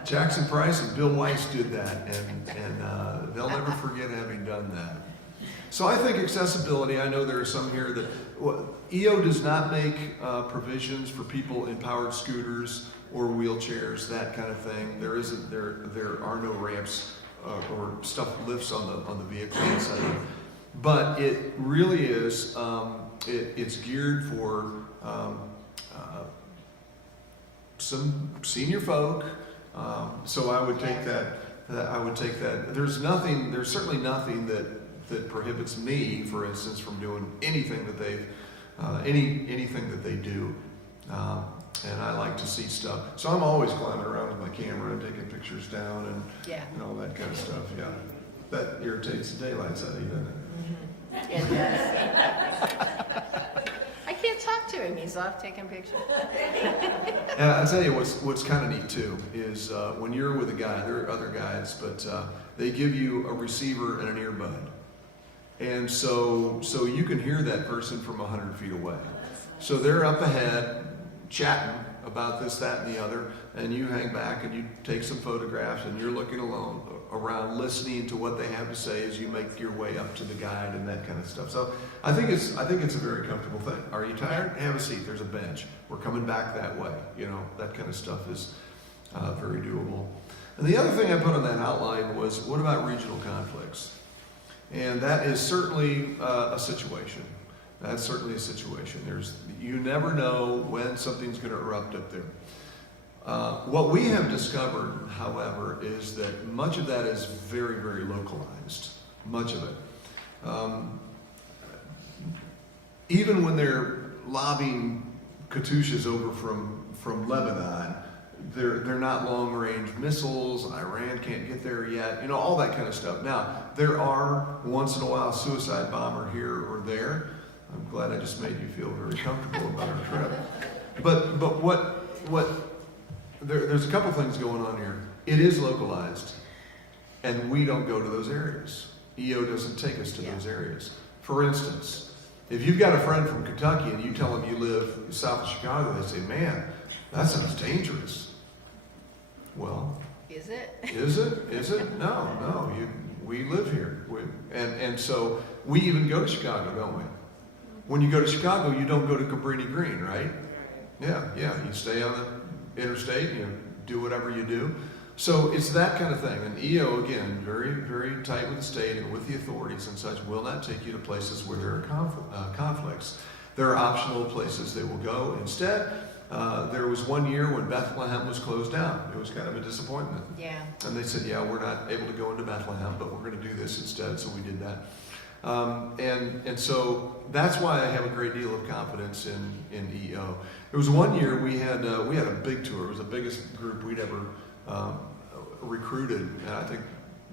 Jackson Price and Bill Weiss did that, and they'll never forget having done that. So I think accessibility, I know there are some here that, EO does not make provisions for people in powered scooters or wheelchairs, that kind of thing. There are no ramps or stuff lifts on the vehicle inside. But it really is, it's geared for some senior folk. So I would take that. There's certainly nothing that prohibits me, for instance, from doing anything that anything that they do. And I like to see stuff. So I'm always climbing around with my camera and taking pictures down Yeah. and all that kind of stuff. Yeah, that irritates the daylights out of you, doesn't it? It does. I can't talk to him. He's off taking pictures. And I'll tell you what's kind of neat too is when you're with a guide, there are other guides, but they give you a receiver and an earbud. And so you can hear that person from 100 feet away. So they're up ahead chatting about this, that, and the other, and you hang back and you take some photographs and you're looking around listening to what they have to say as you make your way up to the guide and that kind of stuff. So I think it's a very comfortable thing. Are you tired? Have a seat. There's a bench. We're coming back that way. You know, that kind of stuff is very doable. And the other thing I put on that outline was, what about regional conflicts? And that is certainly a situation. That's certainly a situation. You never know when something's going to erupt up there. What we have discovered, however, is that much of that is very, very localized. Much of it. Even when they're lobbing Katyushas over from Lebanon, they're not long-range missiles. Iran can't get there yet. You know, all that kind of stuff. Now, there are once in a while a suicide bomber here or there. I'm glad I just made you feel very comfortable about our trip. But there's a couple things going on here. It is localized, and we don't go to those areas. EO doesn't take us to those areas. For instance, if you've got a friend from Kentucky and you tell them you live south of Chicago, they say, "Man, that sounds dangerous." Well, Is it? Is it? Is it? No, no. We live here. And so we even go to Chicago, don't we? When you go to Chicago, you don't go to Cabrini Green, right? Yeah, yeah. You stay on the interstate, you do whatever you do. So it's that kind of thing. And EO, again, very, very tight with the state and with the authorities and such, will not take you to places where there are conflicts. There are optional places they will go. Instead, there was one year when Bethlehem was closed down. It was kind of a disappointment. Yeah. And they said, yeah, we're not able to go into Bethlehem, but we're going to do this instead. So we did that. And so that's why I have a great deal of confidence in EO. There was one year we had a big tour. It was the biggest group we'd ever recruited. And I think,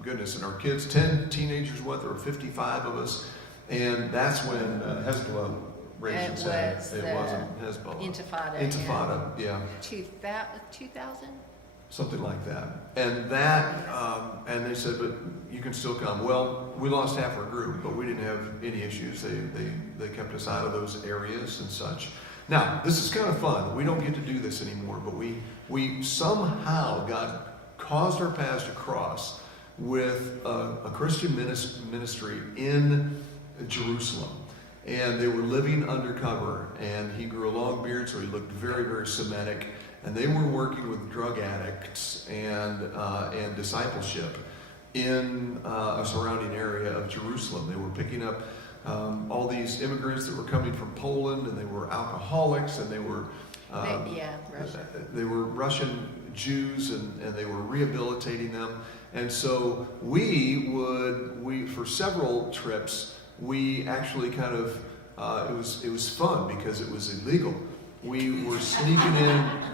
goodness, and our kids, 10 teenagers went. There were 55 of us. And that's when Hezbollah raised its head. It wasn't Hezbollah. Intifada. Yeah. 2000? Something like that. And that, and they said, but you can still come. Well, we lost half our group, but we didn't have any issues. They kept us out of those areas and such. Now, this is kind of fun. We don't get to do this anymore, but we somehow caused our paths to cross with a Christian ministry in Jerusalem. And they were living undercover, and he grew a long beard, so he looked very, very Semitic. And they were working with drug addicts and discipleship in a surrounding area of Jerusalem. They were picking up all these immigrants that were coming from Poland, and they were alcoholics, and they were Russia. They were Russian Jews, and they were rehabilitating them. And so we for several trips, we actually kind of it was fun because it was illegal. We were sneaking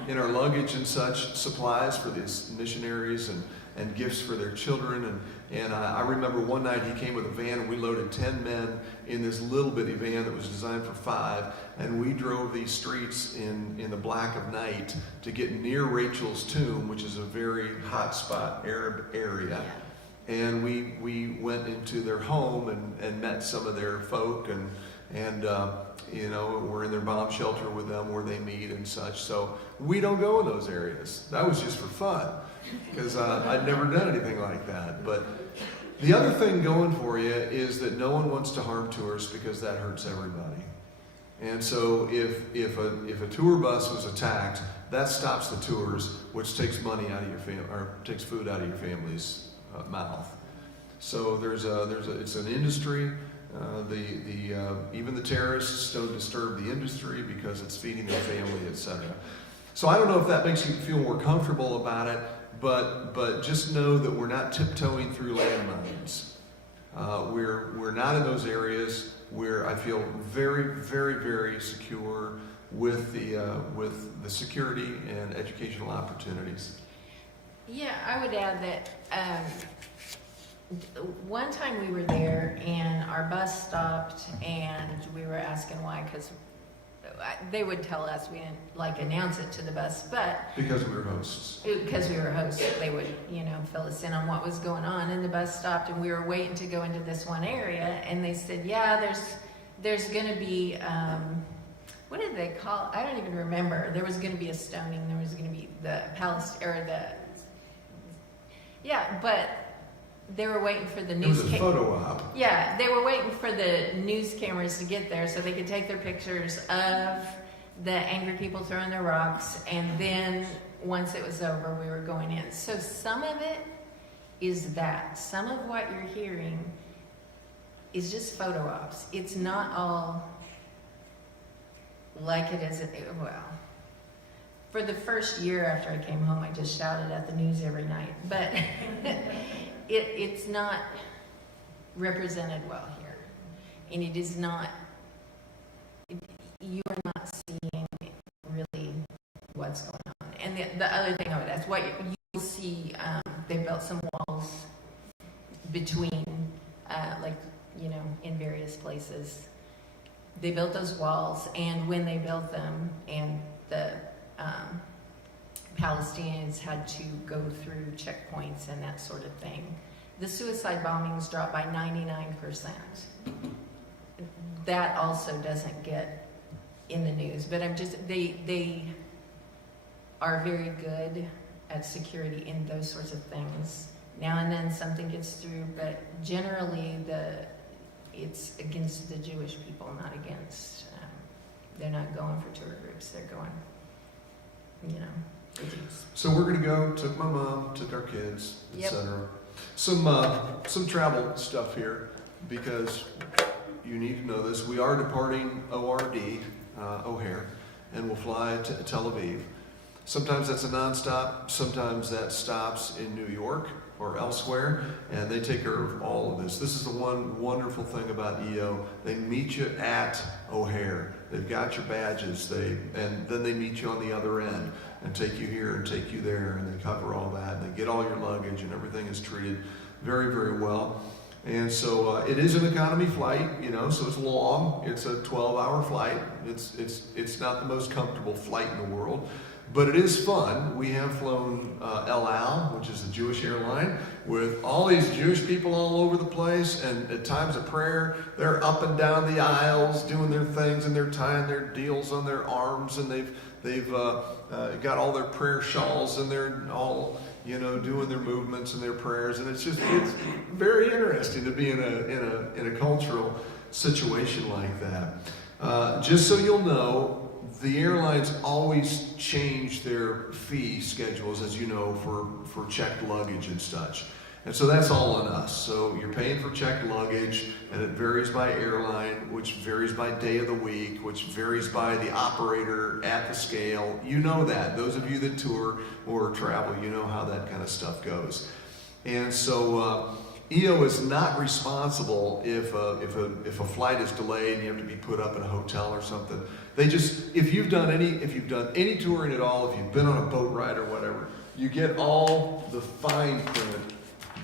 in our luggage and such supplies for these missionaries and gifts for their children. And I remember one night he came with a van, and we loaded 10 men in this little bitty van that was designed for 5. And we drove these streets in the black of night to get near Rachel's tomb, which is a very hot spot Arab area. Yeah. And we went into their home and met some of their folk and we're in their bomb shelter with them where they meet and such. So we don't go in those areas. That was just for fun because I'd never done anything like that. But the other thing going for you is that no one wants to harm tourists because that hurts everybody. And so if a tour bus was attacked, that stops the tours, which takes money out of your family or takes food out of your family's mouth. So it's an industry. Even the terrorists don't disturb the industry because it's feeding their family, etc. So I don't know if that makes you feel more comfortable about it, but just know that we're not tiptoeing through landmines. We're not in those areas where I feel very, very, very secure with the security and educational opportunities. Yeah, I would add that one time we were there and our bus stopped and we were asking why, because they would tell us, we didn't announce it to the bus, but Because we were hosts. they would fill us in on what was going on. And the bus stopped and we were waiting to go into this one area, and they said, yeah, there's going to be what did they call, I don't even remember. There was going to be a stoning, there was going to be the but they were waiting for the news. It was a photo op. Yeah, they were waiting for the news cameras to get there so they could take their pictures of the angry people throwing their rocks. And then once it was over, we were going in. So some of it is that. Some of what you're hearing is just photo ops. It's not all like it is. For the first year after I came home, I just shouted at the news every night. But it's not represented well here. And it is not, you are not seeing really what's going on. And the other thing I would ask, what you'll see, they built some walls between, in various places. They built those walls, and when they built them, and the Palestinians had to go through checkpoints and that sort of thing, the suicide bombings dropped by 99%. That also doesn't get in the news, but they are very good at security in those sorts of things. Now and then something gets through, but generally it's against the Jewish people, not against, they're not going for tour groups, they're going, you know, for Jews. So we're gonna go, took my mom, took our kids, Yep. etc. Some travel stuff here, because you need to know this. We are departing ORD, O'Hare, and we'll fly to Tel Aviv. Sometimes that's a nonstop, sometimes that stops in New York or elsewhere, and they take care of all of this. This is the one wonderful thing about EO. They meet you at O'Hare. They've got your badges, and then they meet you on the other end and take you here and take you there, and they cover all that, and they get all your luggage, and everything is treated very, very well. And so it is an economy flight, you know, so it's long. It's a 12-hour flight. It's not the most comfortable flight in the world, but it is fun. We have flown El Al, which is the Jewish airline, with all these Jewish people all over the place, and at times of prayer, they're up and down the aisles doing their things, and they're tying their deals on their arms, and they've got all their prayer shawls, and they're all, you know, doing their movements and their prayers, and it's very interesting to be in a cultural situation like that. Just so you'll know, the airlines always change their fee schedules, as you know, for checked luggage and such. And so that's all on us. So you're paying for checked luggage, and it varies by airline, which varies by day of the week, which varies by the operator at the scale. You know that. Those of you that tour or travel, you know how that kind of stuff goes. And so EO is not responsible if a flight is delayed and you have to be put up in a hotel or something. If you've done any touring at all, if you've been on a boat ride or whatever, you get all the fine print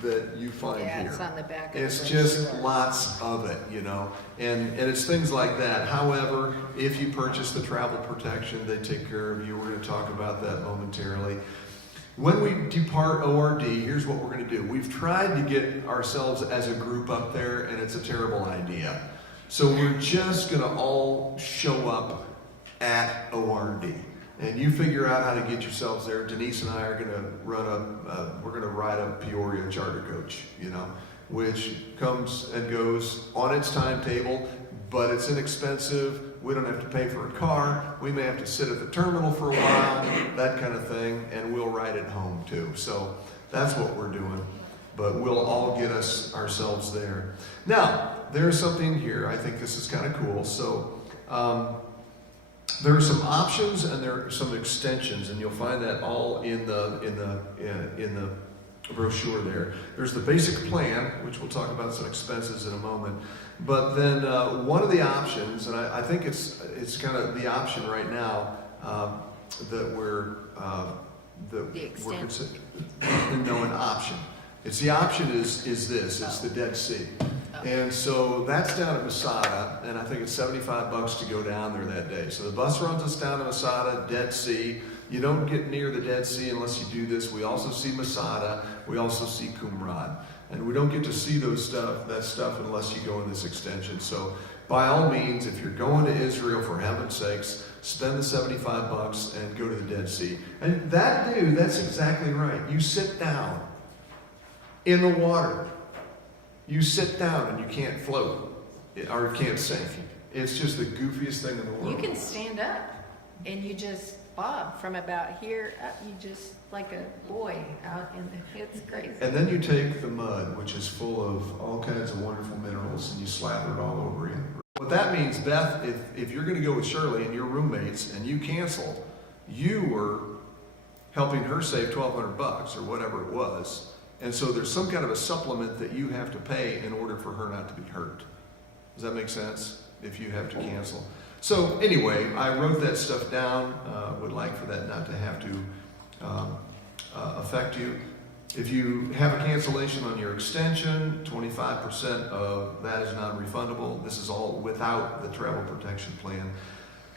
that you find here. Yeah, it's on the back of the It's just brochure. lots of it, you know, and it's things like that. However, if you purchase the travel protection, they take care of you. We're going to talk about that momentarily. When we depart ORD, here's what we're going to do. We've tried to get ourselves as a group up there, and it's a terrible idea. So we're just going to all show up at ORD. And you figure out how to get yourselves there. Denise and I are going to we're going to ride a Peoria charter coach, you know, which comes and goes on its timetable, but it's inexpensive. We don't have to pay for a car. We may have to sit at the terminal for a while, that kind of thing, and we'll ride it home too. So that's what we're doing, but we'll all get ourselves there. Now, there's something here. I think this is kind of cool. So there are some options and there are some extensions, and you'll find that all in the brochure there. There's the basic plan, which we'll talk about some expenses in a moment. But then one of the options, and I think it's kind of the option right now that we're considering. No, an option. It's the option is this. It's the Dead Sea. And so that's down at Masada, and I think it's $75 to go down there that day. So the bus runs us down to Masada, Dead Sea. You don't get near the Dead Sea unless you do this. We also see Masada. We also see Qumran. And we don't get to see that stuff unless you go in this extension. So by all means, if you're going to Israel, for heaven's sakes, spend the $75 and go to the Dead Sea. And that's exactly right. You sit down in the water. You sit down and you can't float or can't sink. It's just the goofiest thing in the world. You can stand up and you just bob from about here up. You just like a boy out in the, it's crazy. And then you take the mud, which is full of all kinds of wonderful minerals, and you slather it all over you. What that means, Beth, if you're going to go with Shirley and your roommates and you cancel, you were helping her save $1,200 or whatever it was. And so there's some kind of a supplement that you have to pay in order for her not to be hurt. Does that make sense? If you have to cancel. So anyway, I wrote that stuff down. Would like for that not to have to affect you. If you have a cancellation on your extension, 25% of that is non-refundable. This is all without the travel protection plan.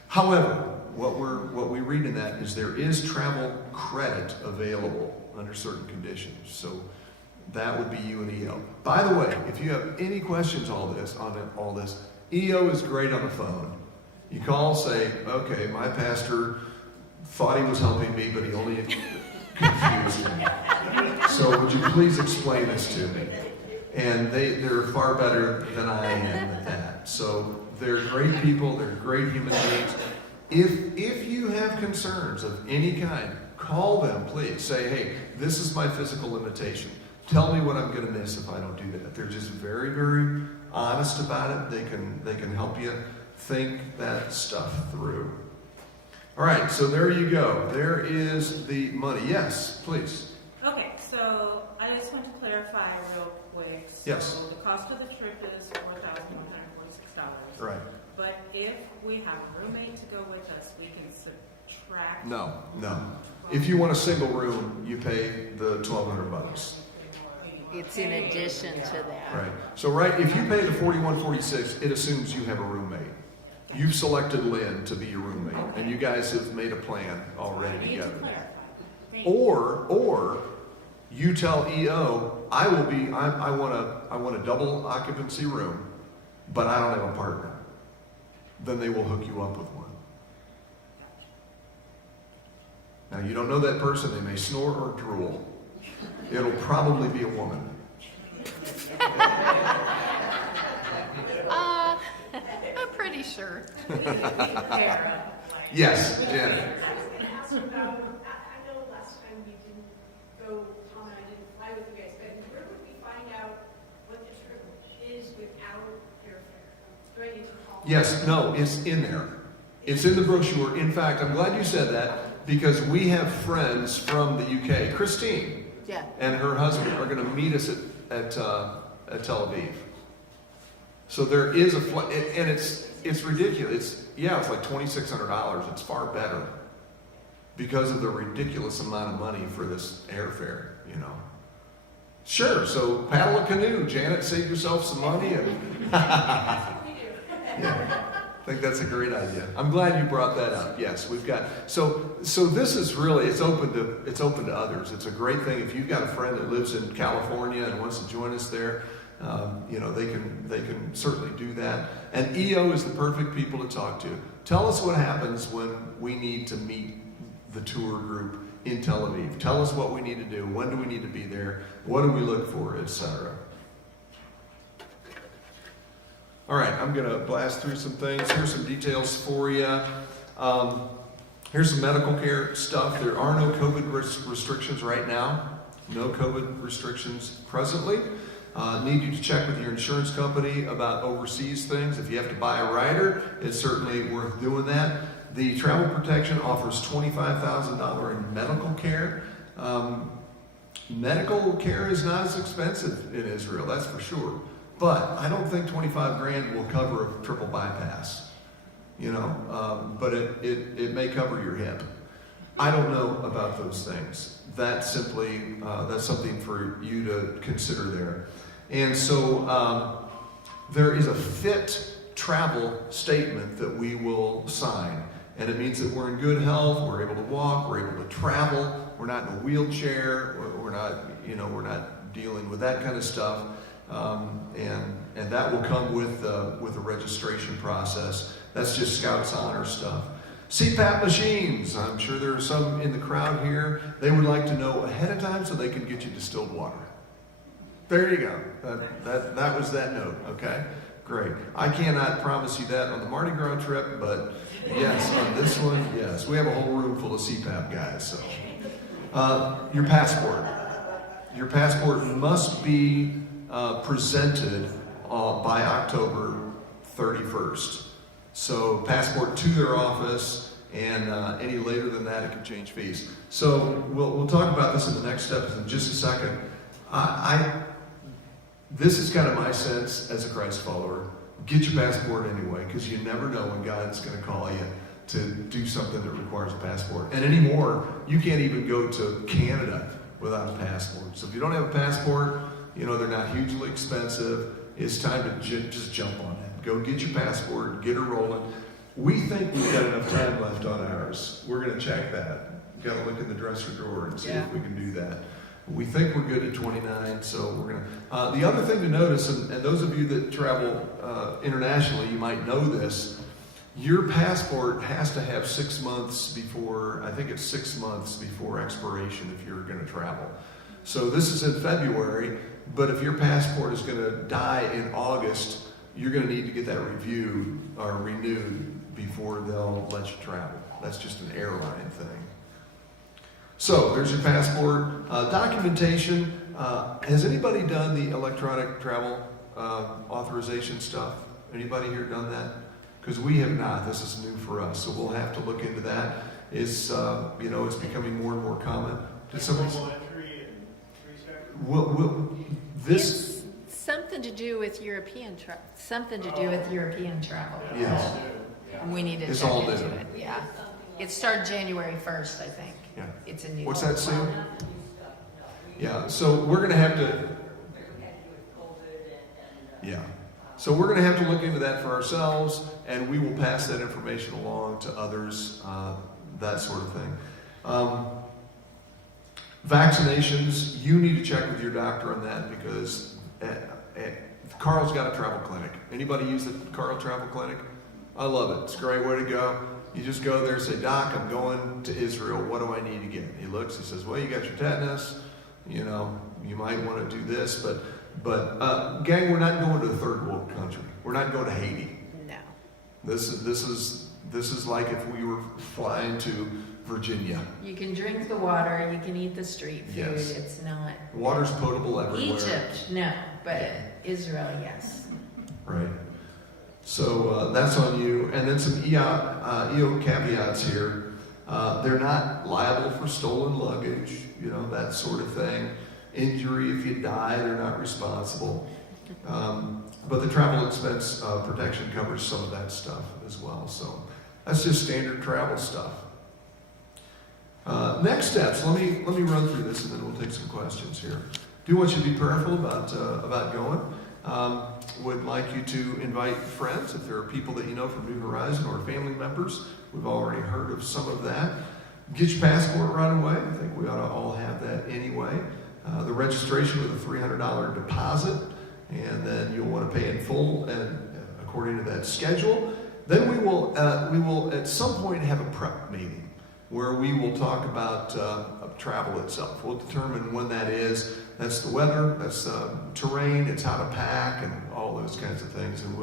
However, what we read in that is there is travel credit available under certain conditions. So that would be you and EO. By the way, if you have any questions on all this, EO is great on the phone. You call, say, okay, my pastor thought he was helping me, but he only confused me. So would you please explain this to me? And they're far better than I am at that. So they're great people, they're great human beings. If you have concerns of any kind, call them, please. Say, hey, this is my physical limitation. Tell me what I'm going to miss if I don't do that. They're just very, very honest about it. They can help you think that stuff through. All right, so there you go. There is the money. Yes, please. Okay, so I just want to clarify real quick. Yes. So the cost of the trip is $4,146. Right. But if we have a roommate to go with us, we can subtract. No. If you want a single room, you pay the $1,200. It's in addition to that. Right. So if you pay the $41.46, it assumes you have a roommate. You've selected Lynn to be your roommate, and you guys have made a plan already I need to together. clarify. Thank you. Or you tell EO, I want a double occupancy room, but I don't have a partner. Then they will hook you up with one. Now you don't know that person, they may snore or drool. It'll probably be a woman. I'm pretty sure. Tara. Yes, Janet. I was going to ask about, I know last time we didn't go, Tom and I didn't fly with you guys, but where would we find out what the trip is without airfare? Do I need to call? Yes, no, it's in there. It's in the brochure. In fact, I'm glad you said that because we have friends from the UK. Christine Yeah. and her husband are going to meet us at Tel Aviv. So there is a flight, and it's ridiculous. It's like $2,600. It's far better because of the ridiculous amount of money for this airfare. Sure. So paddle a canoe, Janet. Save yourself some money. Yeah, I think that's a great idea. I'm glad you brought that up. Yes, we've got so this is really it's open to others. It's a great thing if you've got a friend that lives in California and wants to join us there. They can certainly do that. And EO is the perfect people to talk to. Tell us what happens when we need to meet the tour group in Tel Aviv. Tell us what we need to do. When do we need to be there? What do we look for, etc. All right, I'm going to blast through some things. Here's some details for you. Here's some medical care stuff. There are no COVID restrictions right now. No COVID restrictions presently. Need you to check with your insurance company about overseas things. If you have to buy a rider, it's certainly worth doing that. The travel protection offers $25,000 in medical care. Medical care is not as expensive in Israel, that's for sure. But I don't think $25,000 will cover a triple bypass, but it may cover your hip. I don't know about those things. That's something for you to consider there. And so there is a fit travel statement that we will sign. And it means that we're in good health, we're able to walk, we're able to travel, we're not in a wheelchair, we're not dealing with that kind of stuff. And that will come with a registration process. That's just Scouts Honor stuff. CPAP machines. I'm sure there are some in the crowd here. They would like to know ahead of time so they can get you distilled water. There you go. That was that note. Okay, great. I cannot promise you that on the Mardi Gras trip, but yes, on this one, yes. We have a whole room full of CPAP guys. So, your passport. Your passport must be presented by October 31st. So passport to their office, and any later than that, it can change fees. So we'll talk about this in the next step in just a second. This is kind of my sense as a Christ follower. Get your passport anyway, because you never know when God's going to call you to do something that requires a passport. And anymore, you can't even go to Canada without a passport. So if you don't have a passport, they're not hugely expensive. It's time to just jump on it. Go get your passport, get her rolling. We think we've got enough time left on ours. We're going to check that. We've got to look in the dresser drawer and see if we can do that. We think we're good at 29, so we're going to. The other thing to notice, and those of you that travel internationally, you might know this. your passport has to have 6 months before, I think it's 6 months before expiration if you're going to travel. So this is in February, but if your passport is going to die in August, you're going to need to get that reviewed or renewed before they'll let you travel. That's just an airline thing. So there's your passport. Documentation. Has anybody done the electronic travel authorization stuff? Anybody here done that? Because we have not. This is new for us, so we'll have to look into that. It's it's becoming more and more common. Did somebody? Global entry and three-sector. This? It's something to do with European travel. Something to do with European travel. Yes. We need to It's check all into new. it. Yeah. It started January 1st, I think. Yeah. It's a new. What's that, Sue? Not the new stuff, no. Yeah. So we're going to have to. We had to do with COVID and. Yeah. So we're going to have to look into that for ourselves, and we will pass that information along to others, that sort of thing. Vaccinations, you need to check with your doctor on that because Carl's got a travel clinic. Anybody use the Carl Travel Clinic? I love it. It's a great way to go. You just go there and say, Doc, I'm going to Israel. What do I need to get? He looks, he says, well, you got your tetanus. You might want to do this, but gang, we're not going to a third world country. We're not going to Haiti. No. This is like if we were flying to Virginia. You can drink the water, you can eat the street food. Yes. It's not. Water's potable everywhere. Egypt, no, but Israel, yes. Right. So that's on you. And then some EO caveats here. They're not liable for stolen luggage, that sort of thing. Injury, if you die, they're not responsible. But the travel expense protection covers some of that stuff as well. So that's just standard travel stuff. Next steps. Let me run through this, and then we'll take some questions here. Do want you to be prayerful about going. Would like you to invite friends if there are people that you know from New Horizon or family members. We've already heard of some of that. Get your passport right away. I think we ought to all have that anyway. The registration with a $300 deposit, and then you'll want to pay in full and according to that schedule. Then we will at some point have a prep meeting where we will talk about travel itself. We'll determine when that is. That's the weather, that's terrain, it's how to pack, and all those kinds of things. And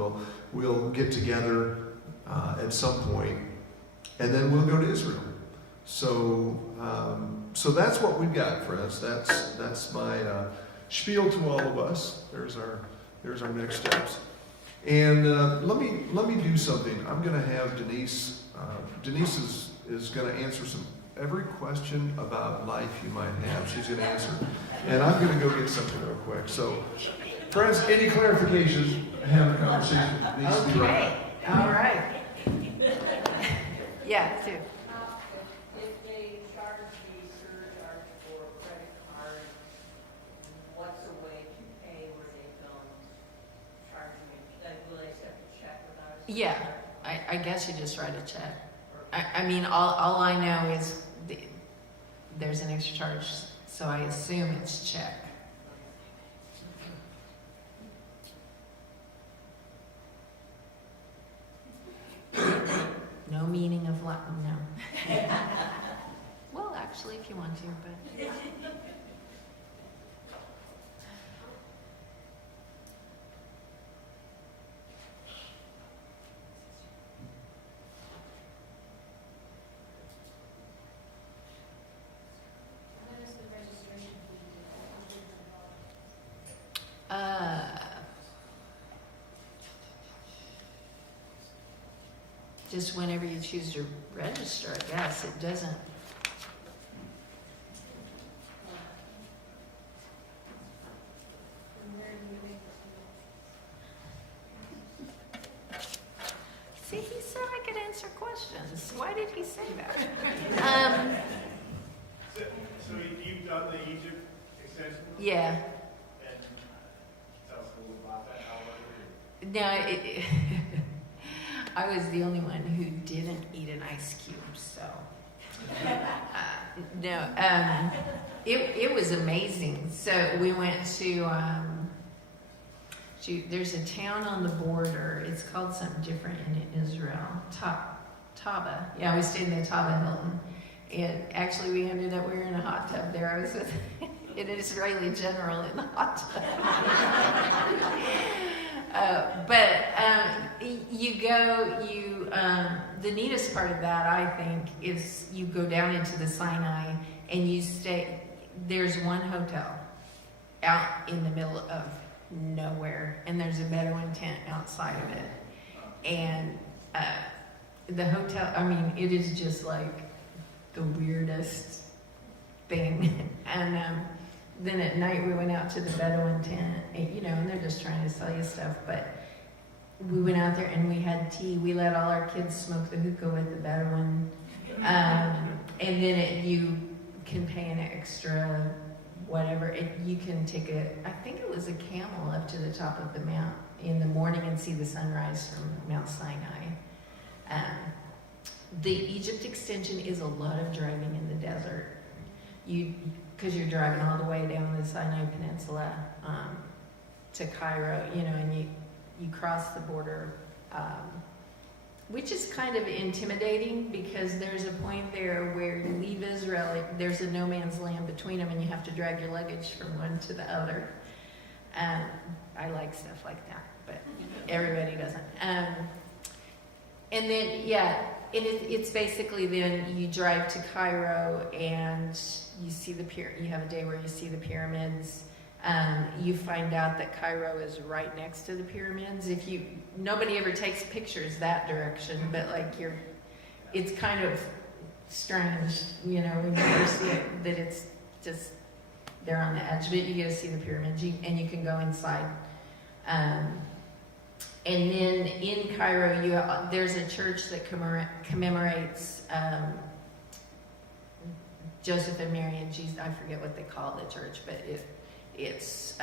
we'll get together at some point, and then we'll go to Israel. So that's what we've got, friends. That's my spiel to all of us. There's our next steps. And let me do something. I'm going to have Denise. Denise is going to answer every question about life you might have. She's going to answer, and I'm going to go get something real quick. So, friends, any clarifications? Have a conversation. Denise, be right Okay, all right. Yeah, Sue. If they charge the surcharge for a credit card, what's a way to pay where they don't charge me? Will they accept a check without a surcharge? Yeah, I guess you just write a check. I mean, all I know is there's an extra charge, so I assume it's check. No meaning of Latin, no. Well, actually, if you want to, but. When is the registration fee due? Just whenever you choose to register, I guess. It doesn't. And where do you make the See, he said I could answer questions. Why did he say that? So you've done the Egypt extension? Yeah. And tell us a little about that, how long No, I was the only one who didn't eat an ice cube, so. It was amazing. So we went to there's a town on the border. It's called something different in Israel. Taba. Yeah, we stayed in the Taba Hilton. And actually, we ended up, we were in a hot tub there. I was with an Israeli general in the hot tub. The neatest part of that, I think, is you go down into the Sinai and you stay, there's one hotel out in the middle of nowhere, and there's a Bedouin tent outside of it. And the hotel, I mean, it is just like the weirdest thing. And then at night we went out to the Bedouin tent, and they're just trying to sell you stuff. But we went out there and we had tea. We let all our kids smoke the hookah with the Bedouin. And then you can pay an extra whatever. You can take I think it was a camel up to the top of the mount in the morning and see the sunrise from Mount Sinai. The Egypt extension is a lot of driving in the desert. Because you're driving all the way down the Sinai Peninsula to Cairo, and you cross the border, which is kind of intimidating because there's a point there where you leave Israel, there's a no man's land between them, and you have to drag your luggage from one to the other. I like stuff like that, but everybody doesn't. And then, it's basically then you drive to Cairo and you see you have a day where you see the pyramids. You find out that Cairo is right next to the pyramids. Nobody ever takes pictures that direction, but it's kind of strange, when you first see it, that it's just, they're on the edge, but you get to see the pyramids, and you can go inside. And then in Cairo, there's a church that commemorates Joseph and Mary and Jesus. I forget what they call the church, but it's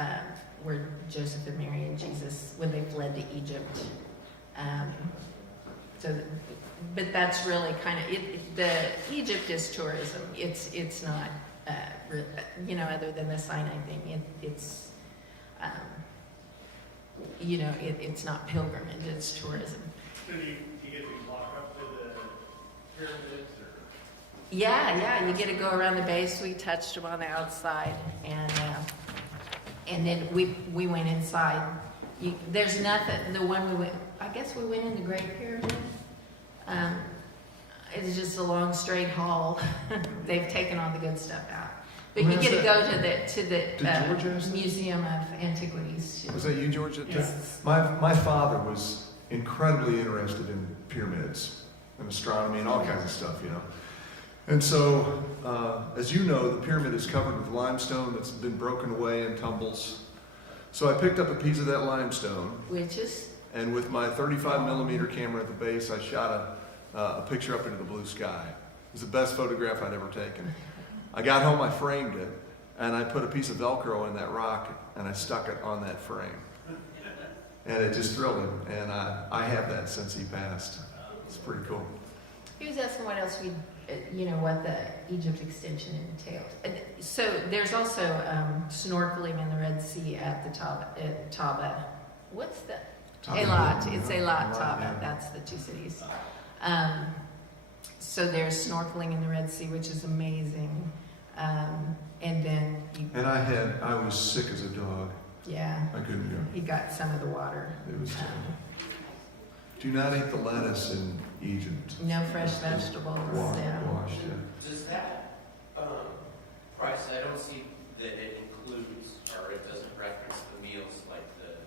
where Joseph and Mary and Jesus, when they fled to Egypt. But that's really kind of the Egypt is tourism. It's not, other than the Sinai thing. It's not pilgrimage, it's tourism. So do you get to walk up to the pyramids or? Yeah, you get to go around the base. We touched them on the outside, and then we went inside. There's nothing. The one we went, I guess we went in the Great Pyramid. It's just a long straight hall. They've taken all the good stuff out. But you get to go to the Museum of Antiquities too. Was that you, George? Yes. My father was incredibly interested in pyramids and astronomy and all kinds of stuff, And so, as you know, the pyramid is covered with limestone that's been broken away and tumbles. So I picked up a piece of that limestone. And with my 35 millimeter camera at the base, I shot a picture up into the blue sky. It was the best photograph I'd ever taken. I got home, I framed it, and I put a piece of Velcro in that rock, and I stuck it on that frame. And it just thrilled him, and I have that since he passed. It's pretty cool. He was asking what else what the Egypt extension entailed. So there's also snorkeling in the Red Sea at the Taba. What's the? Eilat. It's Eilat, Taba. Yeah. That's the two cities. So there's snorkeling in the Red Sea, which is amazing. And then I was sick as a dog. Yeah. I couldn't go. He got some of the water. It was terrible. Do not eat the lettuce in Egypt. No fresh vegetables. Washed, yeah. Does that price, I don't see that it includes, or it doesn't reference the meals like the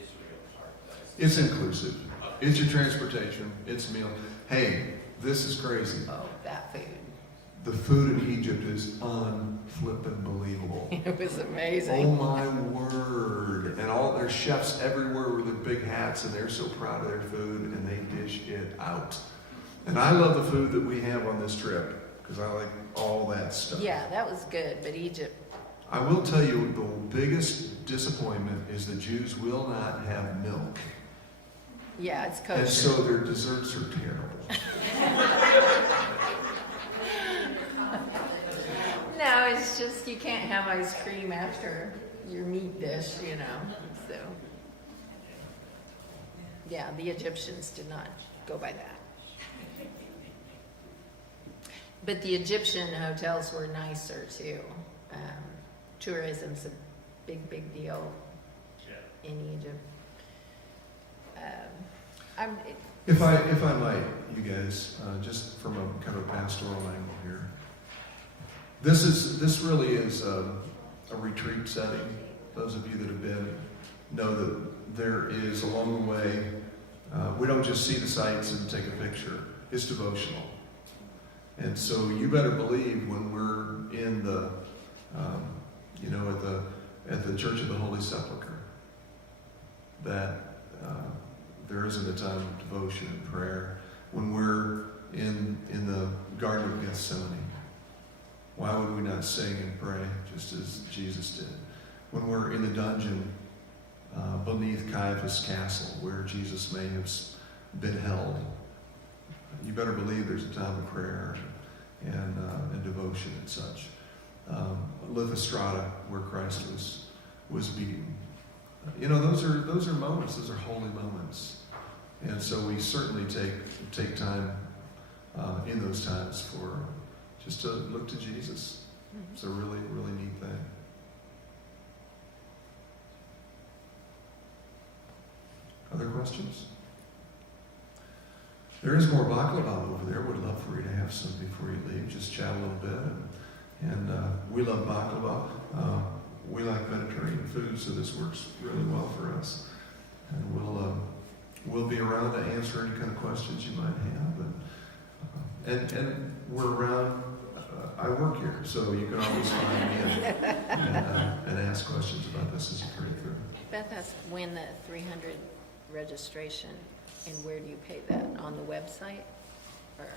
Israel part does. It's inclusive. Okay. It's your transportation. It's meal. Hey, this is crazy. Oh, that food. The food in Egypt is unflippin' It was Oh amazing. my word. And all their chefs everywhere with their big hats, and they're so proud of their food, and they dish it out. And I love the food that we have on this trip, because I like all that stuff. Yeah, that was good, but Egypt. I will tell you, the biggest disappointment is the Jews will not have milk. Yeah, it's kosher. And so their desserts are terrible. No, it's just you can't have ice cream after your meat dish, So Yeah, the Egyptians did not go by that. But the Egyptian hotels were nicer too. Tourism's a big, big deal Yeah. in Egypt. I'm, If I might, you guys, just from a kind of pastoral angle here, this really is a retreat setting. Those of you that have been know that there is along the way. We don't just see the sights and take a picture. It's devotional, and so you better believe when we're in the, at the Church of the Holy Sepulchre, that there isn't a time of devotion and prayer. When we're in the Garden of Gethsemane, why would we not sing and pray just as Jesus did? When we're in the dungeon beneath Caiaphas' castle, where Jesus may have been held, you better believe there's a time of prayer and devotion and such. Lithostrata, where Christ was beaten. Those are moments. Those are holy moments, and so we certainly take time in those times for just to look to Jesus. It's a really, really neat thing. Other questions? There is more baklava over there. Would love for you to have some before you leave. Just chat a little bit. And we love baklava. We like Mediterranean food, so this works really well for us. And we'll be around to answer any kind of questions you might have. And we're around. I work here, so you can always find me and ask questions about this as you pray through. Beth asked when the 300 registration, and where do you pay that? On the website? Or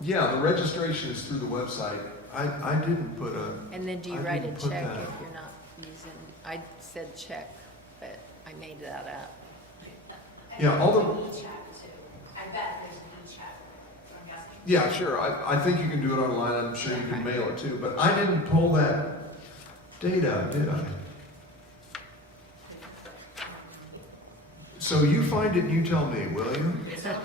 Yeah, the registration is through the website. I didn't put a. and then do you I write a didn't put check that. if you're not using? I said check, but I made that up. Yeah, all the. E-chat too. I bet there's an e-chat, I'm guessing. Yeah, sure. I think you can do it online. I'm sure you can mail it too. But I didn't pull that data, did I? So you find it and you tell me, will you? It says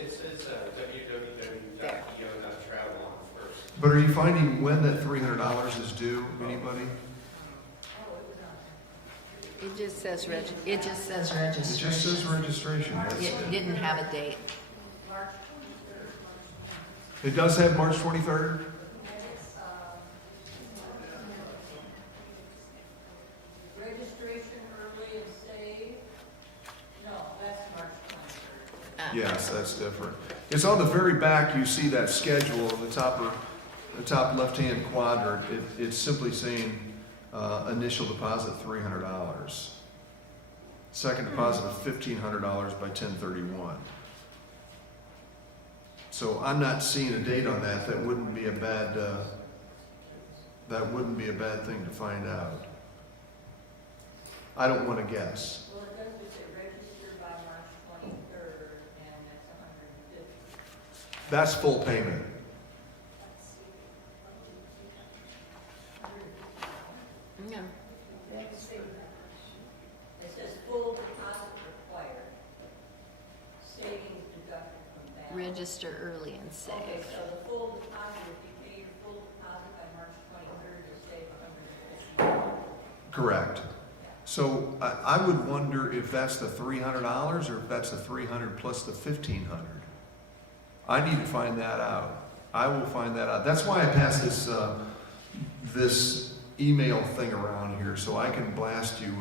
www.eo.travel on the first. But are you finding when that $300 is due? Anybody? It just says registration. It just says registration. That's It it. didn't have a date. It does have March 23rd? Registration early and save, no, that's March 23rd. Yes, that's different. It's on the very back. You see that schedule in the top left-hand quadrant. It's simply saying initial deposit $300. Second deposit of $1,500 by 10/31. So I'm not seeing a date on that. That wouldn't be a bad. That wouldn't be a bad thing to find out. I don't want to guess. Well, it does just say register by March 23rd, and that's $150. That's full payment. No. It says full deposit required, savings deducted from balance. Register early and save. Okay, so the full deposit, if you pay your full deposit by March 23rd, you'll save $150. Correct. So I would wonder if that's the $300 or if that's the $300 plus the $1,500. I need to find that out. I will find that out. That's why I passed this email thing around here, so I can blast you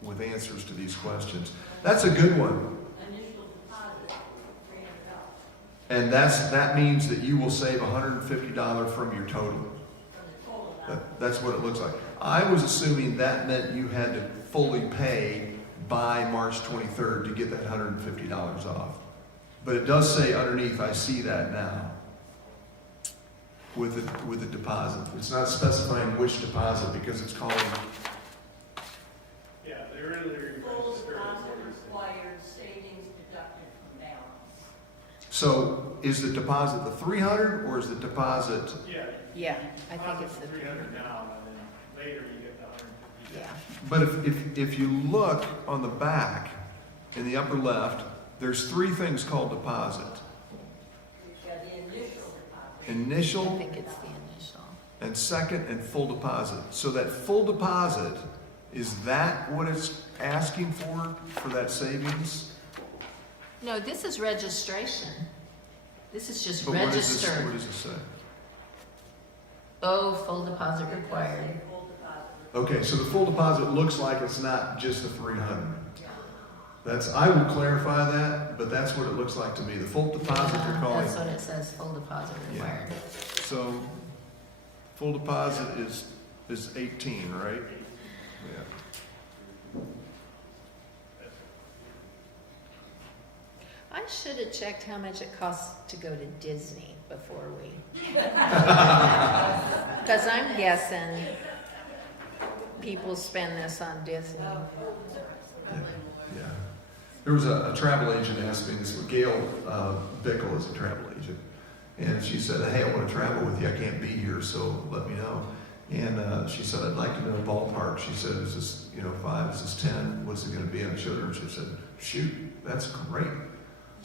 with answers to these questions. That's a good one. Initial deposit, $300 And that means that you will save $150 from your total. from the total amount. That's what it looks like. I was assuming that meant you had to fully pay by March 23rd to get that $150 off. But it does say underneath, I see that now, with the deposit. It's not specifying which deposit because it's calling. Yeah, they really Full register. deposit required, savings deducted from balance. So is the deposit the $300 or is the deposit? Yeah. Yeah, I think it's the 300 now, and then later you get the $150. Yeah. But if you look on the back, in the upper left, there's three things called deposit. We've got the initial deposit. I Initial, think it's the initial. and second, and full deposit. So that full deposit, is that what it's asking for that savings? No, this is registration. This is just But what registered. does this say? Oh, full deposit required. Full deposit. Okay, so the full deposit looks like it's not just the 300. I will clarify that, but that's what it looks like to me. The full deposit they're calling. That's what it says, full deposit Yeah. required. So, full deposit is 18, right? Yeah. I should have checked how much it costs to go to Disney before we. Because I'm guessing people spend this on Disney. Yeah. There was a travel agent asked me this. Gail Bickle is a travel agent. And she said, hey, I want to travel with you. I can't be here, so let me know. And she said, I'd like to know ballpark. She said, is this 5? Is this 10? What's it going to be? And I showed her, and she said, shoot, that's great.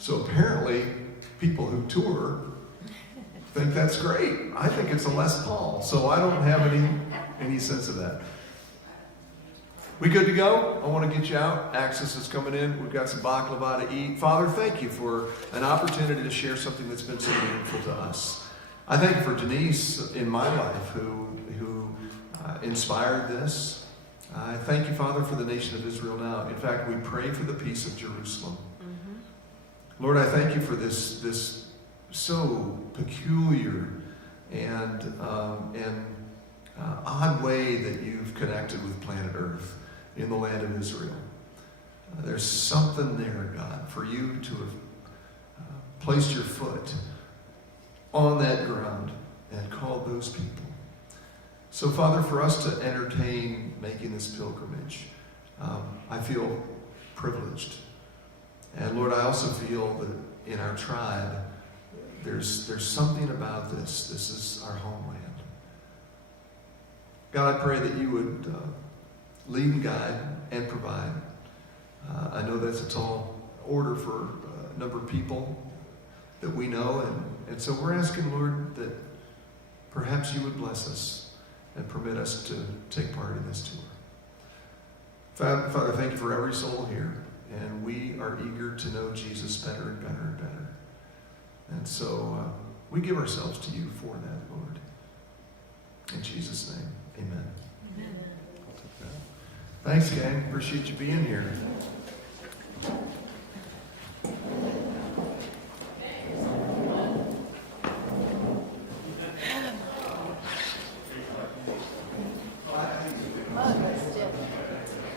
So apparently, people who tour think that's great. I think it's a Les Paul, so I don't have any sense of that. We good to go? I want to get you out. Access is coming in. We've got some baklava to eat. Father, thank you for an opportunity to share something that's been so meaningful to us. I thank you for Denise in my life who inspired this. I thank you, Father, for the nation of Israel now. In fact, we pray for the peace of Jerusalem. Lord, I thank you for this so peculiar and odd way that you've connected with planet Earth in the land of Israel. There's something there, God, for you to have placed your foot on that ground and called those people. So, Father, for us to entertain making this pilgrimage, I feel privileged. And Lord, I also feel that in our tribe, there's something about this. This is our homeland. God, I pray that you would lead and guide and provide. I know that's a tall order for a number of people that we know. And so we're asking, Lord, that perhaps you would bless us and permit us to take part in this tour. Father, thank you for every soul here. And we are eager to know Jesus better and better and better. And so we give ourselves to you for that, Lord. In Jesus' name, amen. Amen. Thanks, gang. Appreciate you being here.